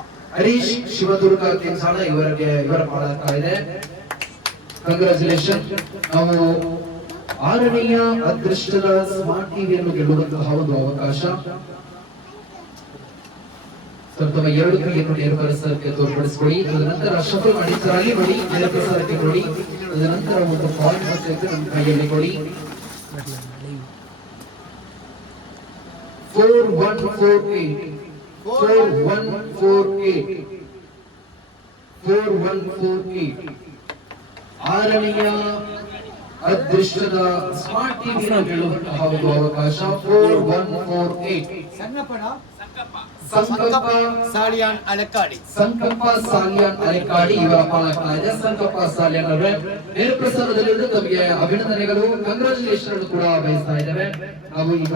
ಇವರ ಪಾಲಾಗ್ತಾ ಇದೆ. ಕಂಗ್ರಾಚುಲೇಷನ್. ನಾವು ಆರನೆಯ ಅದೃಷ್ಟದ ಸ್ಮಾರ್ಟ್ ಟಿವಿಯನ್ನು ಗೆಲ್ಲುವಂತಹ ಒಂದು ಅವಕಾಶ. ತಮ್ಮ ಎರಡು ಕೈಯನ್ನು ನೇರ ಪ್ರಸಾರಕ್ಕೆ ತೋರ್ಪಡಿಸಿಕೊಡಿ. ತದನಂತರ ಶಫಲ್ ಮಾಡಿ ಅಲ್ಲಿ ಕೊಡಿ, ನೇರ ಪ್ರಸಾರಕ್ಕೆ ಕೊಡಿ. ತದನಂತರ ಒಂದು ಪಾಯಿಂಟ್ ತೆಗೆದು ನಮ್ಮ ಕೈಯಲ್ಲಿ ಕೊಡಿ. 4148 ಆರನೆಯ ಅದೃಷ್ಟದ ಸ್ಮಾರ್ಟ್ ಟಿವಿಯನ್ನು ಗೆಲ್ಲುವಂತಹ ಒಂದು ಅವಕಾಶ 4148 ಸಣ್ಣಪ್ಪಣ ಸಂಕಲ್ಪ ಸಾಲಿಯಾನ್ ಅಲಕ್ಕಾಡಿ ಸಂಕಲ್ಪ ಸಾಲಿಯಾನ್ ಅಲೆಕಾಡಿ ಇವರ ಪಾಲಕ ಇದೆ. ಸಂಕಲ್ಪ ಸಾಲಿಯಾನ್ ಅವರೇ ನೇರ ಪ್ರಸಾರದಲ್ಲಿದ್ದು ತಮಗೆ ಅಭಿನಂದನೆಗಳು, ಕಂಗ್ರಾಚುಲೇಷನ್ ಕೂಡ ಬಯಸ್ತಾ ಇದ್ದೇವೆ. ನಾವು ಈಗ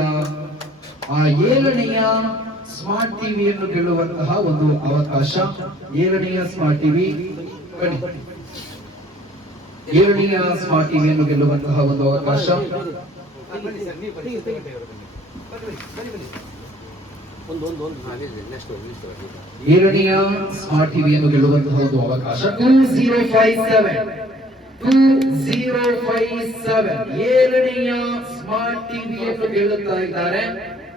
ಆ 7ನೆಯ ಸ್ಮಾರ್ಟ್ ಟಿವಿಯನ್ನು ಗೆಲ್ಲುವಂತಹ ಒಂದು ಅವಕಾಶ. 7ನೆಯ ಸ್ಮಾರ್ಟ್ ಟಿವಿ 7ನೆಯ ಸ್ಮಾರ್ಟ್ ಟಿವಿಯನ್ನು ಗೆಲ್ಲುವಂತಹ ಒಂದು ಅವಕಾಶ. 7ನೆಯ ಸ್ಮಾರ್ಟ್ ಟಿವಿಯನ್ನು ಗೆಲ್ಲುವಂತಹ ಒಂದು ಅವಕಾಶ 2057 7ನೆಯ ಸ್ಮಾರ್ಟ್ ಟಿವಿಯನ್ನು ಗೆಲ್ಲುತ್ತಾ ಇದ್ದಾರೆ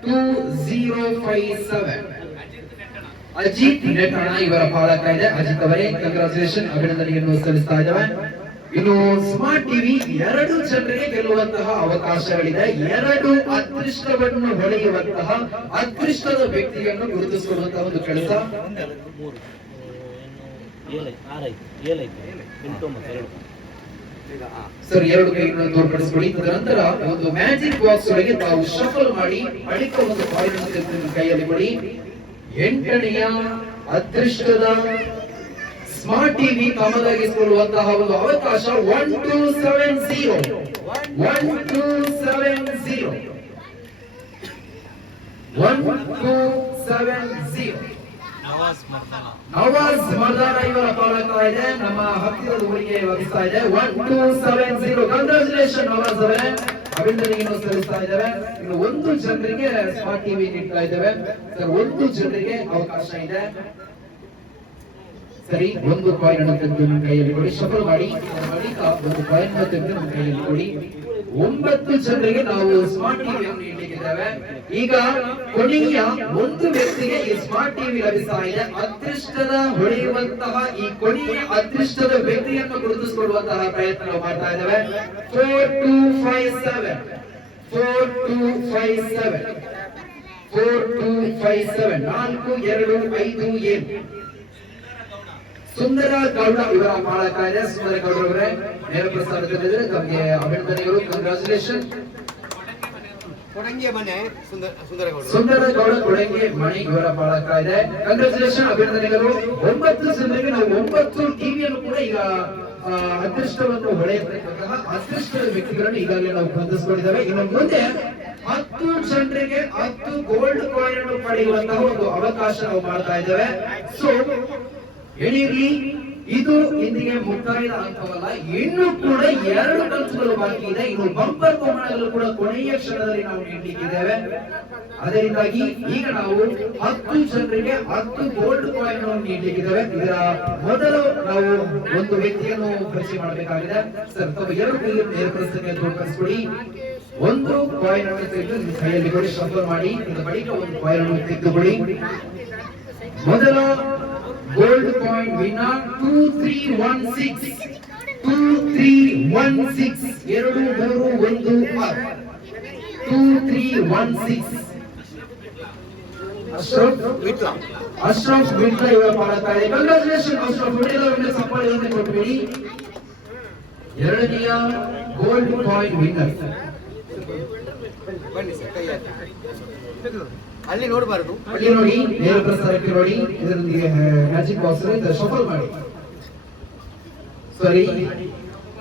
2057 ಅಜಿತ್ ನೆಟ್ಟಣ ಇವರ ಪಾಲಕ ಇದೆ. ಅಜಿತ್ ಅವರೇ ಕಂಗ್ರಾಚುಲೇಷನ್, ಅಭಿನಂದನೆಯನ್ನು ಸಲ್ಲಿಸ್ತಾ ಇದ್ದೇವೆ. ಇನ್ನು ಸ್ಮಾರ್ಟ್ ಟಿವಿ 2 ಜನರಿಗೆ ಗೆಲ್ಲುವಂತಹ ಅವಕಾಶಗಳಿದೆ. 2 ಅದೃಷ್ಟವನ್ನು ಹೊಳೆಯುವಂತಹ ಅದೃಷ್ಟದ ವ್ಯಕ್ತಿಯನ್ನು ಗುರುತಿಸಿಕೊಳ್ಳುವಂತಹ ಒಂದು ಕೆಲಸ. ಸರ್ 2 ಕೈಗಳನ್ನು ತೋರ್ಪಡಿಸಿಕೊಳ್ಳಿ. ತದನಂತರ ಒಂದು ಮ್ಯಾಜಿಕ್ ಬಾಕ್ಸ್ ಒಳಗೆ ತಾವು ಶಫಲ್ ಮಾಡಿ ಬಳಿಕ ಒಂದು ಕಾಯಿನ್ ಕೈಯಲ್ಲಿ ಕೊಡಿ. 8ನೆಯ ಅದೃಷ್ಟದ ಸ್ಮಾರ್ಟ್ ಟಿವಿ ತಮ್ಮದಾಗಿಸಿಕೊಳ್ಳುವಂತಹ ಒಂದು ಅವಕಾಶ 1270 ನವಾಜ್ ಮರ್ದಾನ ಇವರ ಪಾಲಕ ಇದೆ. ನಮ್ಮ ಹತ್ತಿರದ ಊರಿಗೆ ವಹಿಸ್ತಾ ಇದೆ 1270. ಕಂಗ್ರಾಚುಲೇಷನ್ ನವಾಜ್ ಅವರೇ, ಅಭಿನಂದನೆಯನ್ನು ಸಲ್ಲಿಸ್ತಾ ಇದ್ದೇವೆ. ಇನ್ನು 1 ಜನರಿಗೆ ಸ್ಮಾರ್ಟ್ ಟಿವಿ ನೀಡ್ತಾ ಇದ್ದೇವೆ ಸರ್. 1 ಜನರಿಗೆ ಅವಕಾಶ ಇದೆ. ಸರಿ, 1 ಕಾಯಿನ್ ಅನ್ನು ತೆಗೆದು ನಿಮ್ಮ ಕೈಯಲ್ಲಿ ಕೊಡಿ. ಶಫಲ್ ಮಾಡಿ ಬಳಿಕ 1 ಕಾಯಿನ್ ಅನ್ನು ತೆಗೆದು ನಿಮ್ಮ ಕೈಯಲ್ಲಿ ಕೊಡಿ. 9 ಜನರಿಗೆ ನಾವು ಸ್ಮಾರ್ಟ್ ಟಿವಿಯನ್ನು ನೀಡಲಿದ್ದೇವೆ. ಈಗ ಕೊನೆಯ 1 ವ್ಯಕ್ತಿಗೆ ಈ ಸ್ಮಾರ್ಟ್ ಟಿವಿ ಲಭಿಸ್ತಾ ಇದೆ. ಅದೃಷ್ಟದ ಹೊಳೆಯುವಂತಹ ಈ ಕೊನೆಯ ಅದೃಷ್ಟದ ವ್ಯಕ್ತಿಯನ್ನು ಗುರುತಿಸಿಕೊಳ್ಳುವಂತಹ ಪ್ರಯತ್ನ ನಾವು ಮಾಡ್ತಾ ಇದ್ದೇವೆ. 4257 4257 ಸುಂದರ ಗೌಡ ಇವರ ಪಾಲಕ ಇದೆ. ಸುಂದರ ಗೌಡ ಅವರೇ ನೇರ ಪ್ರಸಾರದಲ್ಲಿದ್ದರೆ ತಮಗೆ ಅಭಿನಂದನೆಗಳು, ಕಂಗ್ರಾಚುಲೇಷನ್. ಕೊಡಂಗೆ ಮನೆ ಸುಂದರ ಗೌಡ ಕೊಡಂಗೆ ಮಣಿ ಇವರ ಪಾಲಕ ಇದೆ. ಕಂಗ್ರಾಚುಲೇಷನ್, ಅಭಿನಂದನೆಗಳು. 9 ಜನರಿಗೆ ನಾವು 9 ಟಿವಿಯನ್ನು ಕೂಡ ಈಗ ಅದೃಷ್ಟವನ್ನು ಹೊಳೆಯತಕ್ಕಂತಹ ಅದೃಷ್ಟದ ವ್ಯಕ್ತಿಗಳನ್ನು ಈಗಾಗಲೇ ನಾವು ಬಂಧಿಸಿಕೊಂಡಿದ್ದೇವೆ. ಇನ್ನು ಮುಂದೆ 10 ಜನರಿಗೆ 10 ಗೋಲ್ಡ್ ಕಾಯಿನ್ ಅನ್ನು ಪಡೆಯುವಂತಹ ಒಂದು ಅವಕಾಶ ನಾವು ಮಾಡ್ತಾ ಇದ್ದೇವೆ. ಸೊ ಎಣಿರ್ಲಿ, ಇದು ಇಂದಿಗೆ ಮುಕ್ತಾಯದ ಹಂತವಲ್ಲ, ಇನ್ನೂ ಕೂಡ 2 ಕಂತುಗಳು ಬಾಕಿ ಇದೆ. ಇನ್ನು ಬಂಪರ್ ಬಹುಮಾನಗಳು ಕೂಡ ಕೊನೆಯ ಕ್ಷಣದಲ್ಲಿ ನಾವು ನೀಡಲಿಕ್ಕಿದ್ದೇವೆ. ಅದರಿಂದಾಗಿ ಈಗ ನಾವು 10 ಜನರಿಗೆ 10 ಗೋಲ್ಡ್ ಕಾಯಿನ್ ಅನ್ನು ನೀಡಲಿಕ್ಕಿದ್ದೇವೆ. ಇದರ ಮೊದಲು ನಾವು ಒಂದು ವ್ಯಕ್ತಿಯನ್ನು ಪರಿಚಯ ಮಾಡಬೇಕಾಗಿದೆ. ಸರ್, ತಾವು 2 ನೇರ ಪ್ರಶ್ನೆಗೆ ತೋರ್ಪಡಿಸಿಕೊಡಿ. 1 ಕಾಯಿನ್ ಅನ್ನು ತೆಗೆದು ನಿಮ್ಮ ಕೈಯಲ್ಲಿ ಕೊಡಿ, ಶಫಲ್ ಮಾಡಿ. ಇದರ ಬಳಿಕ 1 ಕಾಯಿನ್ ಅನ್ನು ತೆಗೆದುಕೊಳ್ಳಿ. ಮೊದಲ gold coin winner 2316 2316 Ashraf Vitla ಇವರ ಪಾಲಕ ಇದೆ. ಕಂಗ್ರಾಚುಲೇಷನ್ ಅಶ್ರಫ್ ವಿಟ್ಲ ಅವರಿಗೆ ಸಫಲತೆಯನ್ನು ಕೊಟ್ಟುಬಿಡಿ. 2ನೆಯ ಗೋಲ್ಡ್ ಕಾಯಿನ್ ವಿನ್ನರ್ ಬನ್ನಿ ಸರ್, ಕೈ ಹಾಕಿ. ಅಲ್ಲಿ ನೋಡಬಾರದು, ಅಲ್ಲಿ ನೋಡಿ, ನೇರ ಪ್ರಸಾರಕ್ಕೆ ನೋಡಿ. ಇದರೊಂದಿಗೆ ಮ್ಯಾಜಿಕ್ ಬಾಕ್ಸ್ ಶಫಲ್ ಮಾಡಿ. ಸಾರಿ,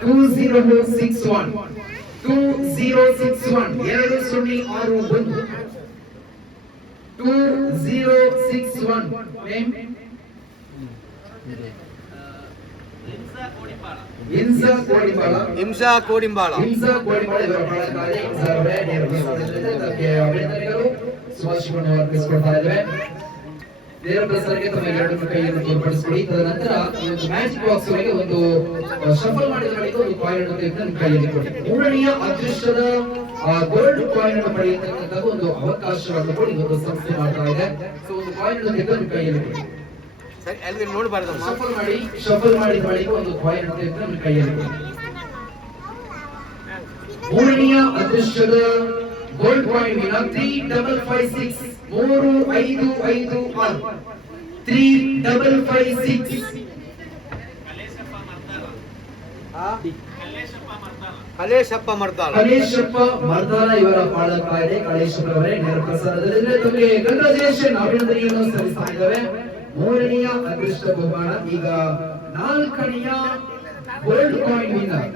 2061 2061 ನೇಮ್ ಹಿಂಸಾ ಕೋಡಿಂಬಾಳ ಇವರ ಪಾಲಕ ಇದೆ. ಹಿಂಸಾ ಅವರೇ ನೇರ ಪ್ರಸಾರದಲ್ಲಿ ತಮಗೆ ಅಭಿನಂದನೆಗಳು, ಶುಭಾಶಯಗಳನ್ನು ಅರ್ಪಿಸಿಕೊಳ್ತಾ ಇದ್ದೇವೆ. ನೇರ ಪ್ರಸಾರಕ್ಕೆ ತಮ್ಮ 2 ಕೈಯನ್ನು ತೋರ್ಪಡಿಸಿಕೊಡಿ. ತದನಂತರ ಈ ಒಂದು ಮ್ಯಾಜಿಕ್ ಬಾಕ್ಸ್ ಒಳಗೆ ಒಂದು ಶಫಲ್ ಮಾಡಿದ ಬಳಿಕ 1 ಕಾಯಿನ್ ಅನ್ನು ತೆಗೆದು ನಿಮ್ಮ ಕೈಯಲ್ಲಿ ಕೊಡಿ. 3ನೆಯ ಅದೃಷ್ಟದ ಗೋಲ್ಡ್ ಕಾಯಿನ್ ಅನ್ನು ಪಡೆಯತಕ್ಕಂತಹ ಒಂದು ಅವಕಾಶವನ್ನು ಕೂಡ ಇವತ್ತು ಸಂಸ್ಥೆ ಮಾಡ್ತಾ ಇದೆ. ಸೊ 1 ಕಾಯಿನ್ ಅನ್ನು ತೆಗೆದು ನಿಮ್ಮ ಕೈಯಲ್ಲಿ ಕೊಡಿ. ಸರಿ, ಅಲ್ಲಿ ನೋಡಬಾರದು. ಶಫಲ್ ಮಾಡಿದ ಬಳಿಕ 1 ಕಾಯಿನ್ ಅನ್ನು ತೆಗೆದು ನಿಮ್ಮ ಕೈಯಲ್ಲಿ ಕೊಡಿ. 3ನೆಯ ಅದೃಷ್ಟದ ಗೋಲ್ಡ್ ಕಾಯಿನ್ ವಿನ 3556 3556 3556 ಕಲೇಶಪ್ಪ ಮರ್ದಾಳ ಕಲೇಶಪ್ಪ ಮರ್ದಾಲ ಇವರ ಪಾಲಕ ಇದೆ. ಕಲೇಶಪ್ಪರವರೇ ನೇರ ಪ್ರಸಾರದಲ್ಲಿ ತಮಗೆ ಕಂಗ್ರಾಚುಲೇಷನ್ ಅಭಿನಂದನೆಯನ್ನು ಸಲ್ಲಿಸ್ತಾ ಇದ್ದಾವೆ. ಮೂರನೆಯ ಅದೃಷ್ಟ ಬಹುಮಾನ, ಈಗ ನಾಲ್ಕನೆಯ ಗೋಲ್ಡ್ ಕಾಯಿನ್ ವಿನ್ನರ್.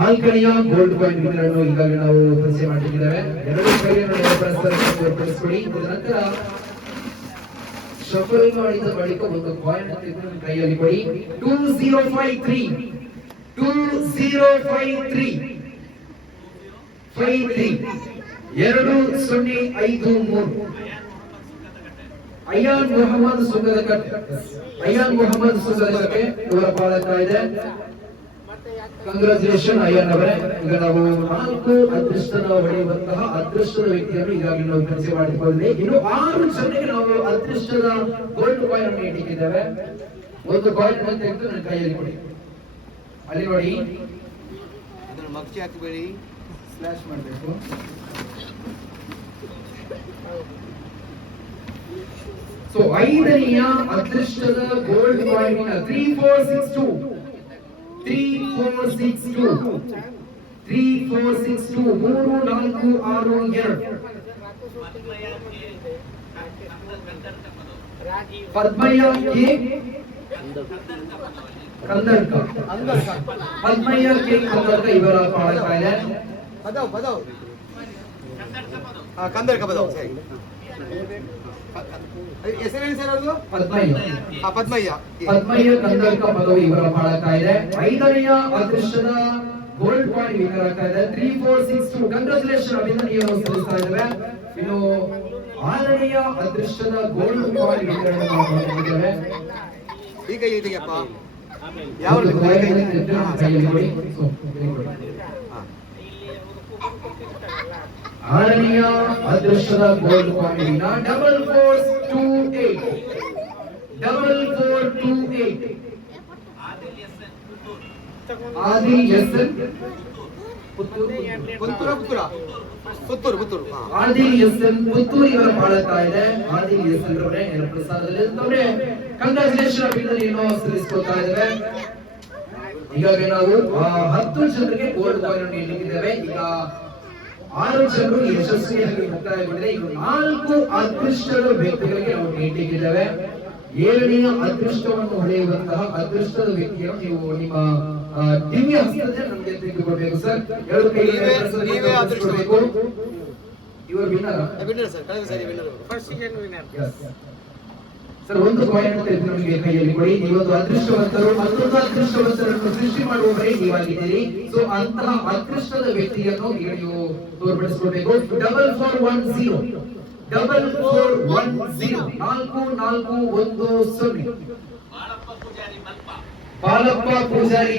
ನಾಲ್ಕನೆಯ ಗೋಲ್ಡ್ ಕಾಯಿನ್ ವಿನ್ನರ್ ಅನ್ನು ಈಗಾಗಲೇ ನಾವು ಪರಿಚಯ ಮಾಡಿದ್ದೇವೆ. ಎರಡು ಕೈಯನ್ನು ನೇರ ಪ್ರಸಾರಕ್ಕೆ ತೋರ್ಪಡಿಸಿಕೊಡಿ. ನಂತರ ಶಫಲ್ ಮಾಡಿದ ಬಳಿಕ ಒಂದು ಕಾಯಿನ್ ತೆಗೆದು ಕೈಯಲ್ಲಿ ಕೊಡಿ. 2053 2053 ಅಯಾನ್ ಮೊಹಮ್ಮದ್ ಸುಂದರಕಟ್ಟೆ ಇವರ ಪಾಲಕ ಇದೆ. ಕಂಗ್ರಾಚುಲೇಷನ್ ಅಯ್ಯನ್ ಅವರೇ. ಈಗ ನಾವು 4 ಅದೃಷ್ಟನ ಹೊಡೆಯುವಂತಹ ಅದೃಷ್ಟದ ವ್ಯಕ್ತಿಯನ್ನು ಈಗಾಗಲೇ ನಾವು ಪರಿಚಯ ಮಾಡಿಕೊಂಡಿದ್ದೇವೆ. ಇನ್ನು 6 ಜನರಿಗೆ ನಾವು ಅದೃಷ್ಟದ ಗೋಲ್ಡ್ ಕಾಯಿನ್ ಅನ್ನು ಇಟ್ಟಿದ್ದೇವೆ. ಒಂದು ಕಾಯಿನ್ ಅನ್ನು ತೆಗೆದು ನನ್ನ ಕೈಯಲ್ಲಿ ಕೊಡಿ. ಅಲ್ಲಿ ನೋಡಿ, ಅದನ್ನು ಮಗ್ಚಿ ಹಾಕಬೇಡಿ, ಸ್ಲಾಶ್ ಮಾಡಬೇಕು. ಸೊ 5ನೆಯ ಅದೃಷ್ಟದ ಗೋಲ್ಡ್ ಕಾಯಿನ್ 3462 3462 ಪದ್ಮಯ್ಯ ಕೆ ಕಂದರ್ಕ ಇವರ ಪಾಲಕ ಇದೆ. ಪದವ್ ಕಂದರ್ಕ ಪದವ್ ಹೆಸರೇನು ಸರ್ ಅವ್ರದ್ದು? ಪದ್ಮಯ್ಯ ಕಂದರ್ಕ ಪದವು ಇವರ ಪಾಲಕ ಇದೆ. 5ನೆಯ ಅದೃಷ್ಟದ ಗೋಲ್ಡ್ ಕಾಯಿನ್ ವಿನ್ನರ್ ಆಗ್ತಾ ಇದೆ 3462. ಕಂಗ್ರಾಚುಲೇಷನ್ ಅಭಿನಂದನೆಯನ್ನು ಸಲ್ಲಿಸ್ತಾ ಇದ್ದೇವೆ. ಇನ್ನು 6ನೆಯ ಅದೃಷ್ಟದ ಗೋಲ್ಡ್ ಕಾಯಿನ್ ವಿನ್ನರ್ ಅನ್ನು ನಾವು ಮಾಡಿದ್ದೇವೆ. ಈಗ ಇದೆಯಪ್ಪ ಯಾವ ಆರನೆಯ ಅದೃಷ್ಟದ gold coin 4428 Adil S N Puttur Adil S N Puttur ಇವರ ಪಾಲಕ ಇದೆ. ಆದಿಲ್ ಎಸ್ಎನ್ ಅವರೇ ನೇರ ಪ್ರಸಾರದಲ್ಲಿ ಇರ್ತವ್ರೆ. ಕಂಗ್ರಾಚುಲೇಷನ್ ಅಭಿನಂದನೆಯನ್ನು ಸಲ್ಲಿಸ್ಕೊಳ್ತಾ ಇದ್ದೇವೆ. ಈಗಾಗಲೇ ನಾವು 10 ಜನರಿಗೆ ಗೋಲ್ಡ್ ಕಾಯಿನ್ ಅನ್ನು ನೀಡಿದ್ದೇವೆ. ಈಗ 6 ಜನರು ಯಶಸ್ವಿಯಾಗಿ ಮುಕ್ತಾಯಗೊಂಡಿದೆ. ಈಗ 4 ಅದೃಷ್ಟದ ವ್ಯಕ್ತಿಗಳಿಗೆ ನಾವು ನೀಡಿದ್ದೇವೆ. 7ನೆಯ ಅದೃಷ್ಟವನ್ನು ಹೊಡೆಯುವಂತಹ ಅದೃಷ್ಟದ ವ್ಯಕ್ತಿಯನ್ನು ನೀವು ನಿಮ್ಮ ದಿವ್ಯ ಹಸ್ತದಿಂದ ನಮಗೆ ತೆಗೆದುಕೊಳ್ಬೇಕು ಸರ್. ಎರಡು ಕೈಯಲ್ಲಿ ಅದೃಷ್ಟಬೇಕು. ಇವರು ವಿನ್ನರ್ ಸರ್, ಕಳೆದ ಸಾರಿ ವಿನ್ನರ್ ಸರ್. ಒಂದು ಕಾಯಿನ್ ತೆಗೆದು ನಮಗೆ ಕೈಯಲ್ಲಿ ಕೊಡಿ. ನೀವೊಂದು ಅದೃಷ್ಟವಂತರು, ಮತ್ತೊಂದು ಅದೃಷ್ಟವಂತರನ್ನು ಸೃಷ್ಟಿ ಮಾಡುವವರೇ ನೀವಾಗಿದ್ದೀರಿ. ಸೊ ಅಂತಹ ಅದೃಷ್ಟದ ವ್ಯಕ್ತಿಯನ್ನು ಈಗ ನೀವು ತೋರ್ಪಡಿಸಿಕೊಳ್ಬೇಕು. 4410 4410 ಬಾಲಪ್ಪ ಪೂಜಾರಿ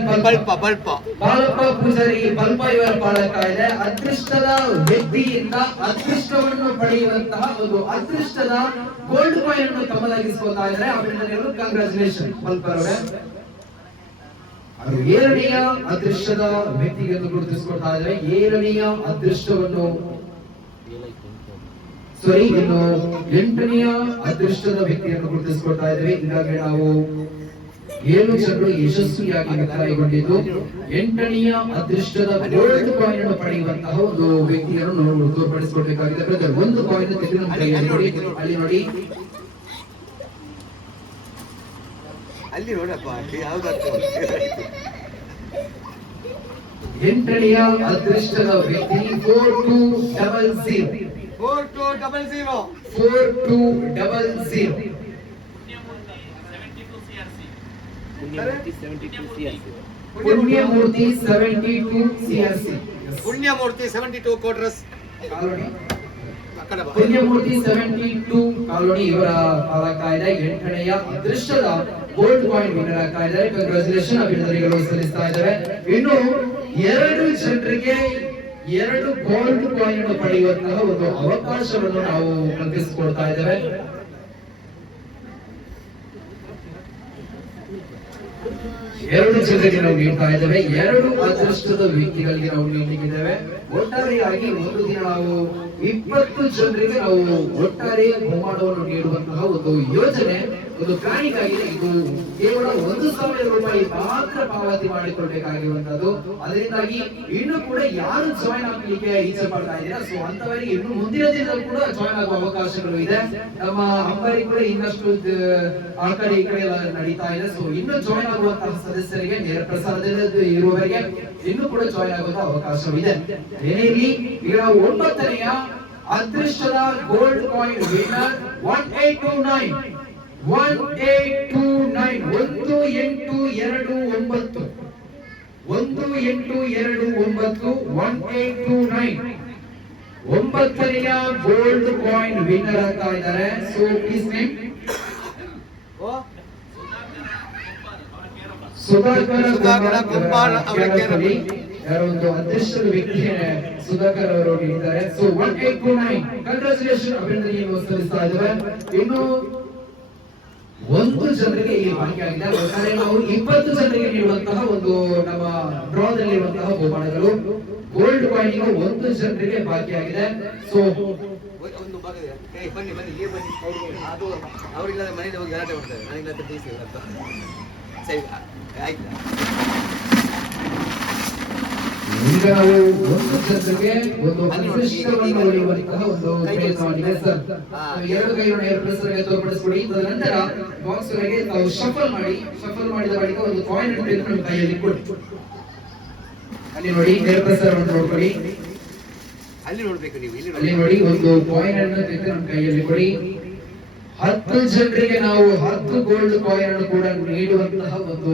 ಬಲ್ಪ ಇವರ ಪಾಲಕ ಇದೆ. ಅದೃಷ್ಟದ ವ್ಯಕ್ತಿಯಿಂದ ಅದೃಷ್ಟವನ್ನು ಪಡೆಯುವಂತಹ ಒಂದು ಅದೃಷ್ಟದ ಗೋಲ್ಡ್ ಕಾಯಿನ್ ಅನ್ನು ತಮ್ಮದಾಗಿಸ್ಕೊಳ್ತಾ ಇದ್ದಾರೆ. ಅವರಿಂದ ಕಂಗ್ರಾಚುಲೇಷನ್ ಬಲ್ಪ ಅವರೇ. ಅದು 7ನೆಯ ಅದೃಷ್ಟದ ವ್ಯಕ್ತಿಗೆ ಗುರುತಿಸಿಕೊಳ್ತಾ ಇದ್ದಾರೆ. 7ನೆಯ ಅದೃಷ್ಟವನ್ನು ಇನ್ನು 8ನೆಯ ಅದೃಷ್ಟದ ವ್ಯಕ್ತಿಯನ್ನು ಗುರುತಿಸಿಕೊಳ್ತಾ ಇದ್ದೇವೆ. ಈಗಾಗಲೇ ನಾವು 7 ಜನರು ಯಶಸ್ವಿಯಾಗಿ ಮುಕ್ತಾಯಗೊಂಡಿದ್ದು 8ನೆಯ ಅದೃಷ್ಟದ ಗೋಲ್ಡ್ ಕಾಯಿನ್ ಅನ್ನು ಪಡೆಯುವಂತಹ ಒಂದು ವ್ಯಕ್ತಿಯನ್ನು ನಾವು ತೋರ್ಪಡಿಸಿಕೊಳ್ಬೇಕಾಗಿದೆ. ಬ್ರದರ್, ಒಂದು ಕಾಯಿನ್ ತೆಗೆದು ನಮ್ಮ ಕೈಯಲ್ಲಿ ನೋಡಿ. ಅಲ್ಲಿ ನೋಡಿ, ಅಲ್ಲಿ ನೋಡಪ್ಪ ಯಾವ್ದಾಗ್ತದೆ. 8ನೆಯ ಅದೃಷ್ಟದ ವ್ಯಕ್ತಿ 4200 ಪುಣ್ಯಮೂರ್ತಿ 72 CRC ಪುಣ್ಯಮೂರ್ತಿ 72 ಕೋಟ್ರಸ್ ಕಾಲೋನಿ. ಪುಣ್ಯಮೂರ್ತಿ 72 ಕಾಲೋನಿ ಇವರ ಪಾಲಕ ಇದೆ. 8ನೆಯ ಅದೃಷ್ಟದ ಗೋಲ್ಡ್ ಕಾಯಿನ್ ವಿನ್ನರ್ ಆಗ್ತಾ ಇದ್ದಾರೆ. ಕಂಗ್ರಾಚುಲೇಷನ್ ಅಭಿನಂದನೆಗಳು ಸಲ್ಲಿಸ್ತಾ ಇದ್ದೇವೆ. ಇನ್ನು 2 ಜನರಿಗೆ 2 ಗೋಲ್ಡ್ ಕಾಯಿನ್ ಅನ್ನು ಪಡೆಯುವಂತಹ ಒಂದು ಅವಕಾಶವನ್ನು ನಾವು ಕಲ್ಪಿಸಿಕೊಡ್ತಾ ಇದ್ದೇವೆ. 2 ಜನರಿಗೆ ನಾವು ನೀಡ್ತಾ ಇದ್ದೇವೆ. 2 ಅದೃಷ್ಟದ ವ್ಯಕ್ತಿಗಳಿಗೆ ನಾವು ನೀಡಿದ್ದೇವೆ. ಒಟ್ಟಾರೆಯಾಗಿ ಒಂದು ದಿನ ನಾವು 20 ಜನರಿಗೆ ನಾವು ಒಟ್ಟಾರೆ ಬಹುಮಾನವನ್ನು ನೀಡುವಂತಹ ಒಂದು ಯೋಜನೆ ಒಂದು ಪ್ಲಾನಿಂಗ್ ಆಗಿದೆ. ಇದು ಕೇವಲ 1,000 ರೂಪಾಯಿ ಮಾತ್ರ ಪಾವತಿ ಮಾಡಿಕೊಳ್ಬೇಕಾಗಿರುವಂತದ್ದು. ಅದರಿಂದಾಗಿ ಇನ್ನು ಕೂಡ ಯಾರು ಜಾಯಿನ್ ಆಗಲಿಕ್ಕೆ ಇಚ್ಛೆ ಪಡ್ತಾ ಇದ್ದೀರಾ, ಸೊ ಅಂತವರಿಗೆ ಇನ್ನು ಮುಂದಿನ ದಿನದಲ್ಲಿ ಕೂಡ ಜಾಯಿನ್ ಆಗುವ ಅವಕಾಶಗಳು ಇದೆ. ನಮ್ಮ ಅಂಬರಿ ಕೂಡ ಇನ್ನಷ್ಟು ಆ ಕಡೆ ಈ ಕಡೆ ಎಲ್ಲ ನಡೀತಾ ಇದೆ. ಸೊ ಇನ್ನು ಜಾಯಿನ್ ಆಗುವಂತಹ ಸದಸ್ಯರಿಗೆ ನೇರ ಪ್ರಸಾರದಲ್ಲಿ ಇರುವವರಿಗೆ ಇನ್ನು ಕೂಡ ಜಾಯಿನ್ ಆಗುವ ಅವಕಾಶವಿದೆ. ಏನೇ ಇರಲಿ, ಈಗ ನಾವು 9ನೆಯ ಅದೃಷ್ಟದ ಗೋಲ್ಡ್ ಕಾಯಿನ್ ವಿನ್ನರ್ 1829 9ನೆಯ ಗೋಲ್ಡ್ ಕಾಯಿನ್ ವಿನ್ನರ್ ಆಗ್ತಾ ಇದ್ದಾರೆ. So please name Sudhakara Gopal ಅವರಿಗೆ ಯಾರೋ ಒಂದು ಅದೃಷ್ಟದ ವ್ಯಕ್ತಿ ಸುಧಾಕರ್ ಅವರು ನೀಡಿದ್ದಾರೆ. ಸೊ 1829 ಕಂಗ್ರಾಚುಲೇಷನ್, ಅಭಿನಂದನೆಯನ್ನು ಸಲ್ಲಿಸ್ತಾ ಇದ್ದೇವೆ. ಇನ್ನು 1 ಜನರಿಗೆ ಇಲ್ಲಿ ಬಾಕಿ ಆಗಿದೆ. ಒಟ್ಟಾರೆ ನಾವು 20 ಜನರಿಗೆ ನೀಡುವಂತಹ ಒಂದು ನಮ್ಮ ಡ್ರಾದಲ್ಲಿರುವಂತಹ ಬಹುಮಾನಗಳು ಗೋಲ್ಡ್ ಕಾಯಿನ್ 1 ಜನರಿಗೆ ಬಾಕಿ ಆಗಿದೆ. ಸೊ ಒಂದು ಭಾಗದ ಬನ್ನಿ ಇಲ್ಲಿ ಬನ್ನಿ, ಅದು ಅವರಿಲ್ಲದ ಮನೆಯಲ್ಲಿ ಹೋಗಿ ಗಲಾಟೆ ಮಾಡ್ತಾರೆ, ನನಗಿಲ್ಲ ತಿಳಿಸಿಲ್ಲ ಅಂತ. ಸರಿ ಆಯ್ತಾ? ಈಗ ನಾವು 1 ಜನರಿಗೆ ಒಂದು ಅದೃಷ್ಟವನ್ನು ಹೊಡೆಯುವಂತಹ ಒಂದು ಪ್ರಯತ್ನವಾಗಿದೆ ಸರ್. 2 ಕೈಗಳನ್ನು ಏರ್ಪಡಿಸಲು ತೋರ್ಪಡಿಸಿಕೊಡಿ. ತದನಂತರ ಬಾಕ್ಸ್ ಒಳಗೆ ತಾವು ಶಫಲ್ ಮಾಡಿದ ಬಳಿಕ ಒಂದು ಕಾಯಿನ್ ಅನ್ನು ತೆಗೆದು ನಮ್ಮ ಕೈಯಲ್ಲಿ ಕೊಡಿ. ಅಲ್ಲಿ ನೋಡಿ, ಏರ್ಪ್ರೆಸರವನ್ನು ನೋಡ್ಕೊಳ್ಳಿ. ಅಲ್ಲಿ ನೋಡ್ಬೇಕು ನೀವು, ಅಲ್ಲಿ ನೋಡಿ, ಒಂದು ಕಾಯಿನ್ ಅನ್ನು ತೆಗೆದು ನಮ್ಮ ಕೈಯಲ್ಲಿ ಕೊಡಿ. 10 ಜನರಿಗೆ ನಾವು 10 ಗೋಲ್ಡ್ ಕಾಯಿನ್ ಅನ್ನು ಕೂಡ ನೀಡುವಂತಹ ಒಂದು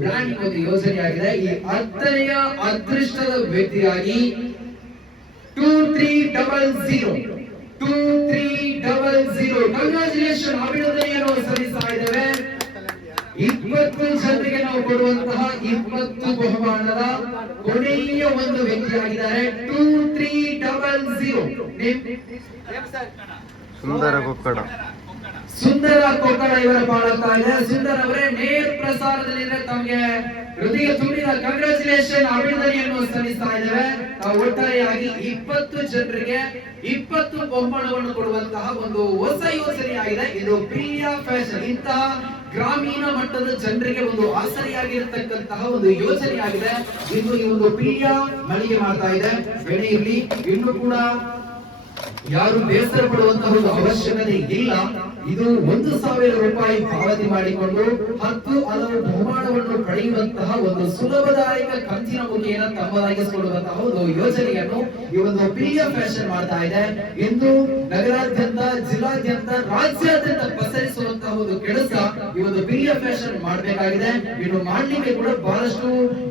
ಪ್ಲಾನಿಂಗ್, ಒಂದು ಯೋಜನೆಯಾಗಿದೆ. ಈ 10ನೆಯ ಅದೃಷ್ಟದ ವ್ಯಕ್ತಿಯಾಗಿ 2300 ಕಂಗ್ರಾಚುಲೇಷನ್, ಅಭಿನಂದನೆಯನ್ನು ಸಲ್ಲಿಸ್ತಾ ಇದ್ದೇವೆ. 20 ಜನರಿಗೆ ನಾವು ಕೊಡುವಂತಹ 20 ಬಹುಮಾನದ ಕೊನೆಯ ಒಂದು ವ್ಯಕ್ತಿಯಾಗಿದ್ದಾರೆ 2300. ಸುಂದರ ಕೊಕ್ಕಡ ಇವರ ಪಾಲಾಗ್ತಾ ಇದೆ. ಸುಂದರ ಅವರೇ ನೇರ ಪ್ರಸಾರದಲ್ಲಿ ತಮಗೆ ಹೃದಯ ತುಂಬಿದ ಕಂಗ್ರಾಚುಲೇಷನ್, ಅಭಿನಂದನೆಯನ್ನು ಸಲ್ಲಿಸ್ತಾ ಇದ್ದೇವೆ. ಒಟ್ಟಾರೆಯಾಗಿ 20 ಜನರಿಗೆ 20 ಬಹುಮಾನವನ್ನು ಕೊಡುವಂತಹ ಒಂದು ಹೊಸ ಯೋಜನೆಯಾಗಿದೆ ಇದು. ಪ್ರಿಯ ಫ್ಯಾಷನ್ ಇಂತಹ ಗ್ರಾಮೀಣ ಮಟ್ಟದ ಜನರಿಗೆ ಒಂದು ಆಸರೆಯಾಗಿರತಕ್ಕಂತಹ ಒಂದು ಯೋಜನೆಯಾಗಿದೆ. ಇನ್ನು ಈ ಒಂದು ಪ್ರಿಯ ಮಳಿಗೆ ಮಾಡ್ತಾ ಇದೆ. ಬೆಳೆ ಇರಲಿ, ಇನ್ನು ಕೂಡ ಯಾರು ಬೇಸರ ಪಡುವಂತಹ ಒಂದು ಅವಶ್ಯಕತೆ ಇಲ್ಲ. ಇದು 1,000 ರೂಪಾಯಿ ಪಾವತಿ ಮಾಡಿಕೊಂಡು 10 ಹಲವು ಬಹುಮಾನವನ್ನು ಪಡೆಯುವಂತಹ ಒಂದು ಸುಲಭದಾಯಕ ಕಂತಿನ ಮುಖೇನ ತಮ್ಮದಾಗಿಸಿಕೊಳ್ಳುವಂತಹ ಒಂದು ಯೋಜನೆಯನ್ನು ಈ ಒಂದು ಪ್ರಿಯ ಫ್ಯಾಷನ್ ಮಾಡ್ತಾ ಇದೆ. ಇಂದು ನಗರಾದ್ಯಂತ, ಜಿಲ್ಲಾದ್ಯಂತ, ರಾಜ್ಯಾದ್ಯಂತ ಪಸರಿಸುವಂತಹ ಒಂದು ಕೆಲಸ ಈ ಒಂದು ಪ್ರಿಯ ಫ್ಯಾಷನ್ ಮಾಡಬೇಕಾಗಿದೆ. ಇನ್ನು ಮಾಡಲಿಕ್ಕೆ ಕೂಡ ಬಹಳಷ್ಟು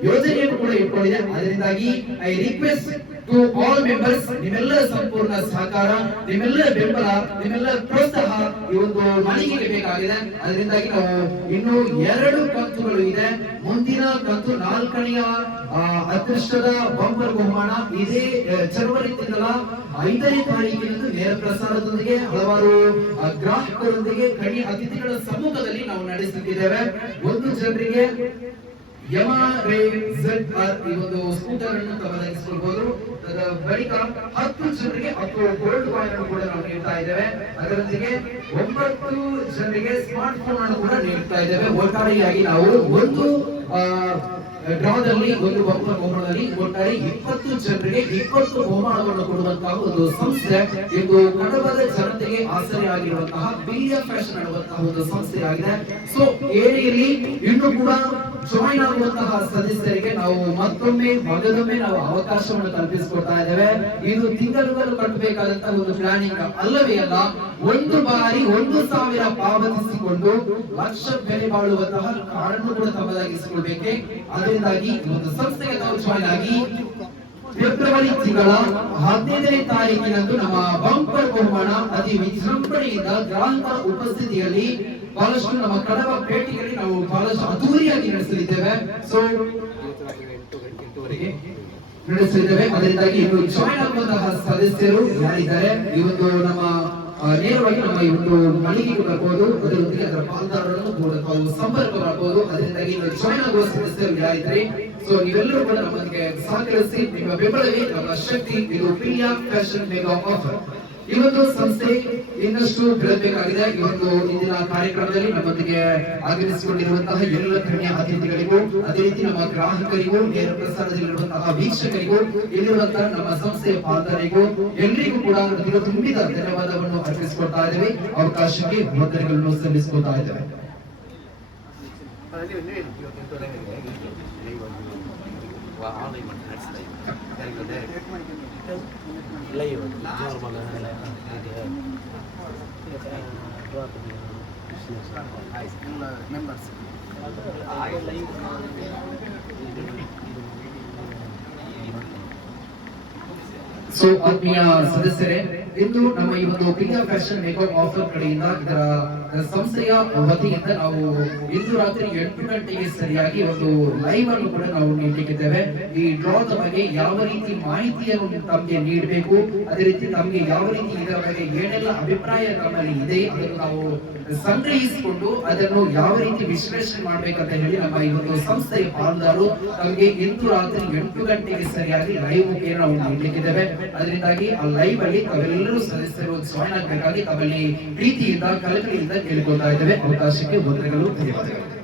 ಯೋಜನೆಯನ್ನು ಕೂಡ ಇಟ್ಕೊಂಡಿದೆ. ಅದರಿಂದಾಗಿ I request to all members, ನಿಮ್ಮೆಲ್ಲರ ಸಂಪೂರ್ಣ ಸಹಕಾರ, ನಿಮ್ಮೆಲ್ಲರ ಬೆಂಬಲ, ನಿಮ್ಮೆಲ್ಲರ ಪ್ರೋತ್ಸಾಹ ಈ ಒಂದು ಮಳಿಗೆಗೆ ಬೇಕಾಗಿದೆ. ಅದರಿಂದಾಗಿ ನಾವು ಇನ್ನು 2 ಕಂತುಗಳು ಇದೆ. ಮುಂದಿನ ಕಂತು 4ನೆಯ ಅದೃಷ್ಟದ ಬಂಪರ್ ಬಹುಮಾನ ಇದೇ ಜನವರಿ ತಿಂಗಳ 5ನೇ ತಾರೀಕಿನಂದು ನೇರ ಪ್ರಸಾರದೊಂದಿಗೆ ಹಲವಾರು ಗ್ರಾಹಕರೊಂದಿಗೆ ಗಣ್ಯ ಅತಿಥಿಗಳ ಸಮ್ಮುಖದಲ್ಲಿ ನಾವು ನಡೆಸುತ್ತಿದ್ದೇವೆ. 1 ಜನರಿಗೆ YamaRay-ZR ಈ ಒಂದು ಸ್ಕೂಟರ್ ಅನ್ನು ತಮ್ಮದಾಗಿಸಿಕೊಳ್ಳಬಹುದು. ಬಳಿಕ 10 ಜನರಿಗೆ 10 ಗೋಲ್ಡ್ ಕಾಯಿನ್ ಅನ್ನು ಕೂಡ ನಾವು ನೀಡ್ತಾ ಇದ್ದೇವೆ. ಅದರೊಂದಿಗೆ 9 ಜನರಿಗೆ ಸ್ಮಾರ್ಟ್ ಫೋನ್ ಅನ್ನು ಕೂಡ ನೀಡ್ತಾ ಇದ್ದೇವೆ. ಒಟ್ಟಾರೆಯಾಗಿ ನಾವು ಒಂದು ಡ್ರಾದಲ್ಲಿ, ಒಂದು ಬಹುಮಾನದಲ್ಲಿ ಒಟ್ಟಾರೆ 20 ಜನರಿಗೆ 20 ಬಹುಮಾನವನ್ನು ಕೊಡುವಂತಹ ಒಂದು ಸಂಸ್ಥೆ ಇದು ಕಡಬದ ಜನತೆಗೆ ಆಸರೆಯಾಗಿರುವಂತಹ ಪ್ರಿಯ ಫ್ಯಾಷನ್ ಅನ್ನುವಂತಹ ಒಂದು ಸಂಸ್ಥೆಯಾಗಿದೆ. ಸೊ ಏರಿಯಲ್ಲಿ ಇನ್ನು ಕೂಡ ಜಾಯಿನ್ ಆಗುವಂತಹ ಸದಸ್ಯರಿಗೆ ನಾವು ಮತ್ತೊಮ್ಮೆ ನಾವು ಅವಕಾಶವನ್ನು ಕಲ್ಪಿಸಿಕೊಡ್ತಾ ಇದ್ದೇವೆ. ಇದು ತಿಂಗಳು ಕಟ್ಟಬೇಕಾದಂತಹ ಒಂದು ಪ್ಲಾನಿಂಗ್ ಅಲ್ಲವೇ ಅಲ್ಲ. ಒಂದು ಬಾರಿ 1,000 ಪಾವತಿಸಿಕೊಂಡು ಲಕ್ಷ ಬೆಲೆ ಬಾಳುವಂತಹ ಕಾರನ್ನು ಕೂಡ ತಮ್ಮದಾಗಿಸಿಕೊಳ್ಬೇಕೆ. ಅದರಿಂದಾಗಿ ಒಂದು ಸಂಸ್ಥೆಗೆ ನಾವು ಜಾಯಿನ್ ಆಗಿ ಫೆಬ್ರವರಿ ತಿಂಗಳ 15ನೇ ತಾರೀಕಿನಂದು ನಮ್ಮ ಬಂಪರ್ ಬಹುಮಾನ ಅತಿ ವಿಜೃಂಭಣೆಯಿಂದ ಗ್ರಾಹಕರ ಉಪಸ್ಥಿತಿಯಲ್ಲಿ ಬಹಳಷ್ಟು ನಮ್ಮ ಕಡಬ ಪೇಟೆಯಲ್ಲಿ ನಾವು ಬಹಳಷ್ಟು ಅದ್ದೂರಿಯಾಗಿ ನಡೆಸಲಿದ್ದೇವೆ. ಸೊ ನಡೆಸಲಿದ್ದೇವೆ. ಅದರಿಂದಾಗಿ ಇನ್ನು ಜಾಯಿನ್ ಆಗುವಂತಹ ಸದಸ್ಯರು ಯಾರಿದ್ದಾರೆ, ಈ ಒಂದು ನಮ್ಮ ನೇರವಾಗಿ ನಮ್ಮ ಈ ಒಂದು ಮಳಿಗೆಗೆ ಬರ್ಬೋದು. ಅದರೊಂದಿಗೆ ಅದರ ಪಾಲ್ದಾರರನ್ನು ಕೂಡ ತಾವು ಸಂಪರ್ಕ ಮಾಡಬಹುದು. ಅದರಿಂದಾಗಿ ಜಾಯಿನ್ ಆಗುವ ಸದಸ್ಯರು ಯಾರಿದ್ದಾರೆ, ಸೊ ನೀವೆಲ್ಲರೂ ಕೂಡ ನಮ್ಮೊಂದಿಗೆ ಸಹಕರಿಸಿ. ನಿಮ್ಮ ಬೆಂಬಲವೇ ನಮ್ಮ ಶಕ್ತಿ. ಇದು ಪ್ರಿಯ ಫ್ಯಾಷನ್ ಮೆಗಾ ಆಫರ್. ಈ ಒಂದು ಸಂಸ್ಥೆ ಇನ್ನಷ್ಟು ಬೆಳೆಯಬೇಕಾಗಿದೆ. ಈ ಒಂದು ಇಂದಿನ ಕಾರ್ಯಕ್ರಮದಲ್ಲಿ ನಮ್ಮೊಂದಿಗೆ ಆಗಮಿಸಿಕೊಂಡಿರುವಂತಹ ಎಲ್ಲ ಗಣ್ಯ ಅತಿಥಿಗಳಿಗೂ, ಅದೇ ರೀತಿ ನಮ್ಮ ಗ್ರಾಹಕರಿಗೂ, ನೇರ ಪ್ರಸಾರದಲ್ಲಿರುವಂತಹ ವೀಕ್ಷಕರಿಗೂ, ಇಲ್ಲಿರುವಂತಹ ನಮ್ಮ ಸಂಸ್ಥೆಯ ಪಾಲಕರಿಗೂ ಎಲ್ಲರಿಗೂ ಕೂಡ ಹೃದಯ ತುಂಬಿದ ಧನ್ಯವಾದವನ್ನು ಅರ್ಪಿಸಿಕೊಳ್ತಾ ಇದ್ದೇವೆ. ಅವಕಾಶಕ್ಕೆ ವಂದನೆಗಳನ್ನು ಸಲ್ಲಿಸಿಕೊಳ್ತಾ ಇದ್ದೇವೆ. ಸೊ ಆತ್ಮೀಯ ಸದಸ್ಯರೇ, ಇಂದು ನಮ್ಮ ಈ ಒಂದು ಪ್ರಿಯಾ ಫ್ಯಾಷನ್ ಮೇಕಪ್ ಆಫರ್ ಕಡೆಯಿಂದ ಇದರ ಸಂಸ್ಥೆಯ ವತಿಯಿಂದ ನಾವು ಇಂದು ರಾತ್ರಿ 8 ಗಂಟೆಗೆ ಸರಿಯಾಗಿ ಒಂದು ಲೈವ್ ಅನ್ನು ಕೂಡ ನಾವು ನೀಡಲಿಕ್ಕಿದ್ದೇವೆ. ಈ ಡ್ರಾದ ಬಗ್ಗೆ ಯಾವ ರೀತಿ ಮಾಹಿತಿಯನ್ನು ತಮಗೆ ನೀಡಬೇಕು, ಅದೇ ರೀತಿ ತಮಗೆ ಯಾವ ರೀತಿ ಇದರ ಬಗ್ಗೆ ಏನೆಲ್ಲ ಅಭಿಪ್ರಾಯ ನಮ್ಮಲ್ಲಿ ಇದೆ ಅದನ್ನು ನಾವು ಸಂಗ್ರಹಿಸಿಕೊಂಡು ಅದನ್ನು ಯಾವ ರೀತಿ ವಿಶ್ಲೇಷಣೆ ಮಾಡ್ಬೇಕಂತ ಹೇಳಿ ನಮ್ಮ ಈ ಒಂದು ಸಂಸ್ಥೆಯ ಪಾಲ್ದಾರರು ನಮಗೆ ಇಂದು ರಾತ್ರಿ 8 ಗಂಟೆಗೆ ಸರಿಯಾಗಿ ಲೈವ್ ಮುಖೇನ ನಾವು ನೀಡಲಿಕ್ಕಿದ್ದೇವೆ. ಅದರಿಂದಾಗಿ ಆ ಲೈವ್ ಅಲ್ಲಿ ತಾವೆಲ್ಲರೂ ಸದಸ್ಯರು ಜಾಯ್ನ್ ಆಗಬೇಕಾಗಿ ತಮ್ಮಲ್ಲಿ ಪ್ರೀತಿಯಿಂದ ಕಳಕಳಿಯಿಂದ ಕೇಳಿಕೊಳ್ತಾ ಇದ್ದೇವೆ. ಅವಕಾಶಕ್ಕೆ ವಂದನೆಗಳು, ಧನ್ಯವಾದಗಳು.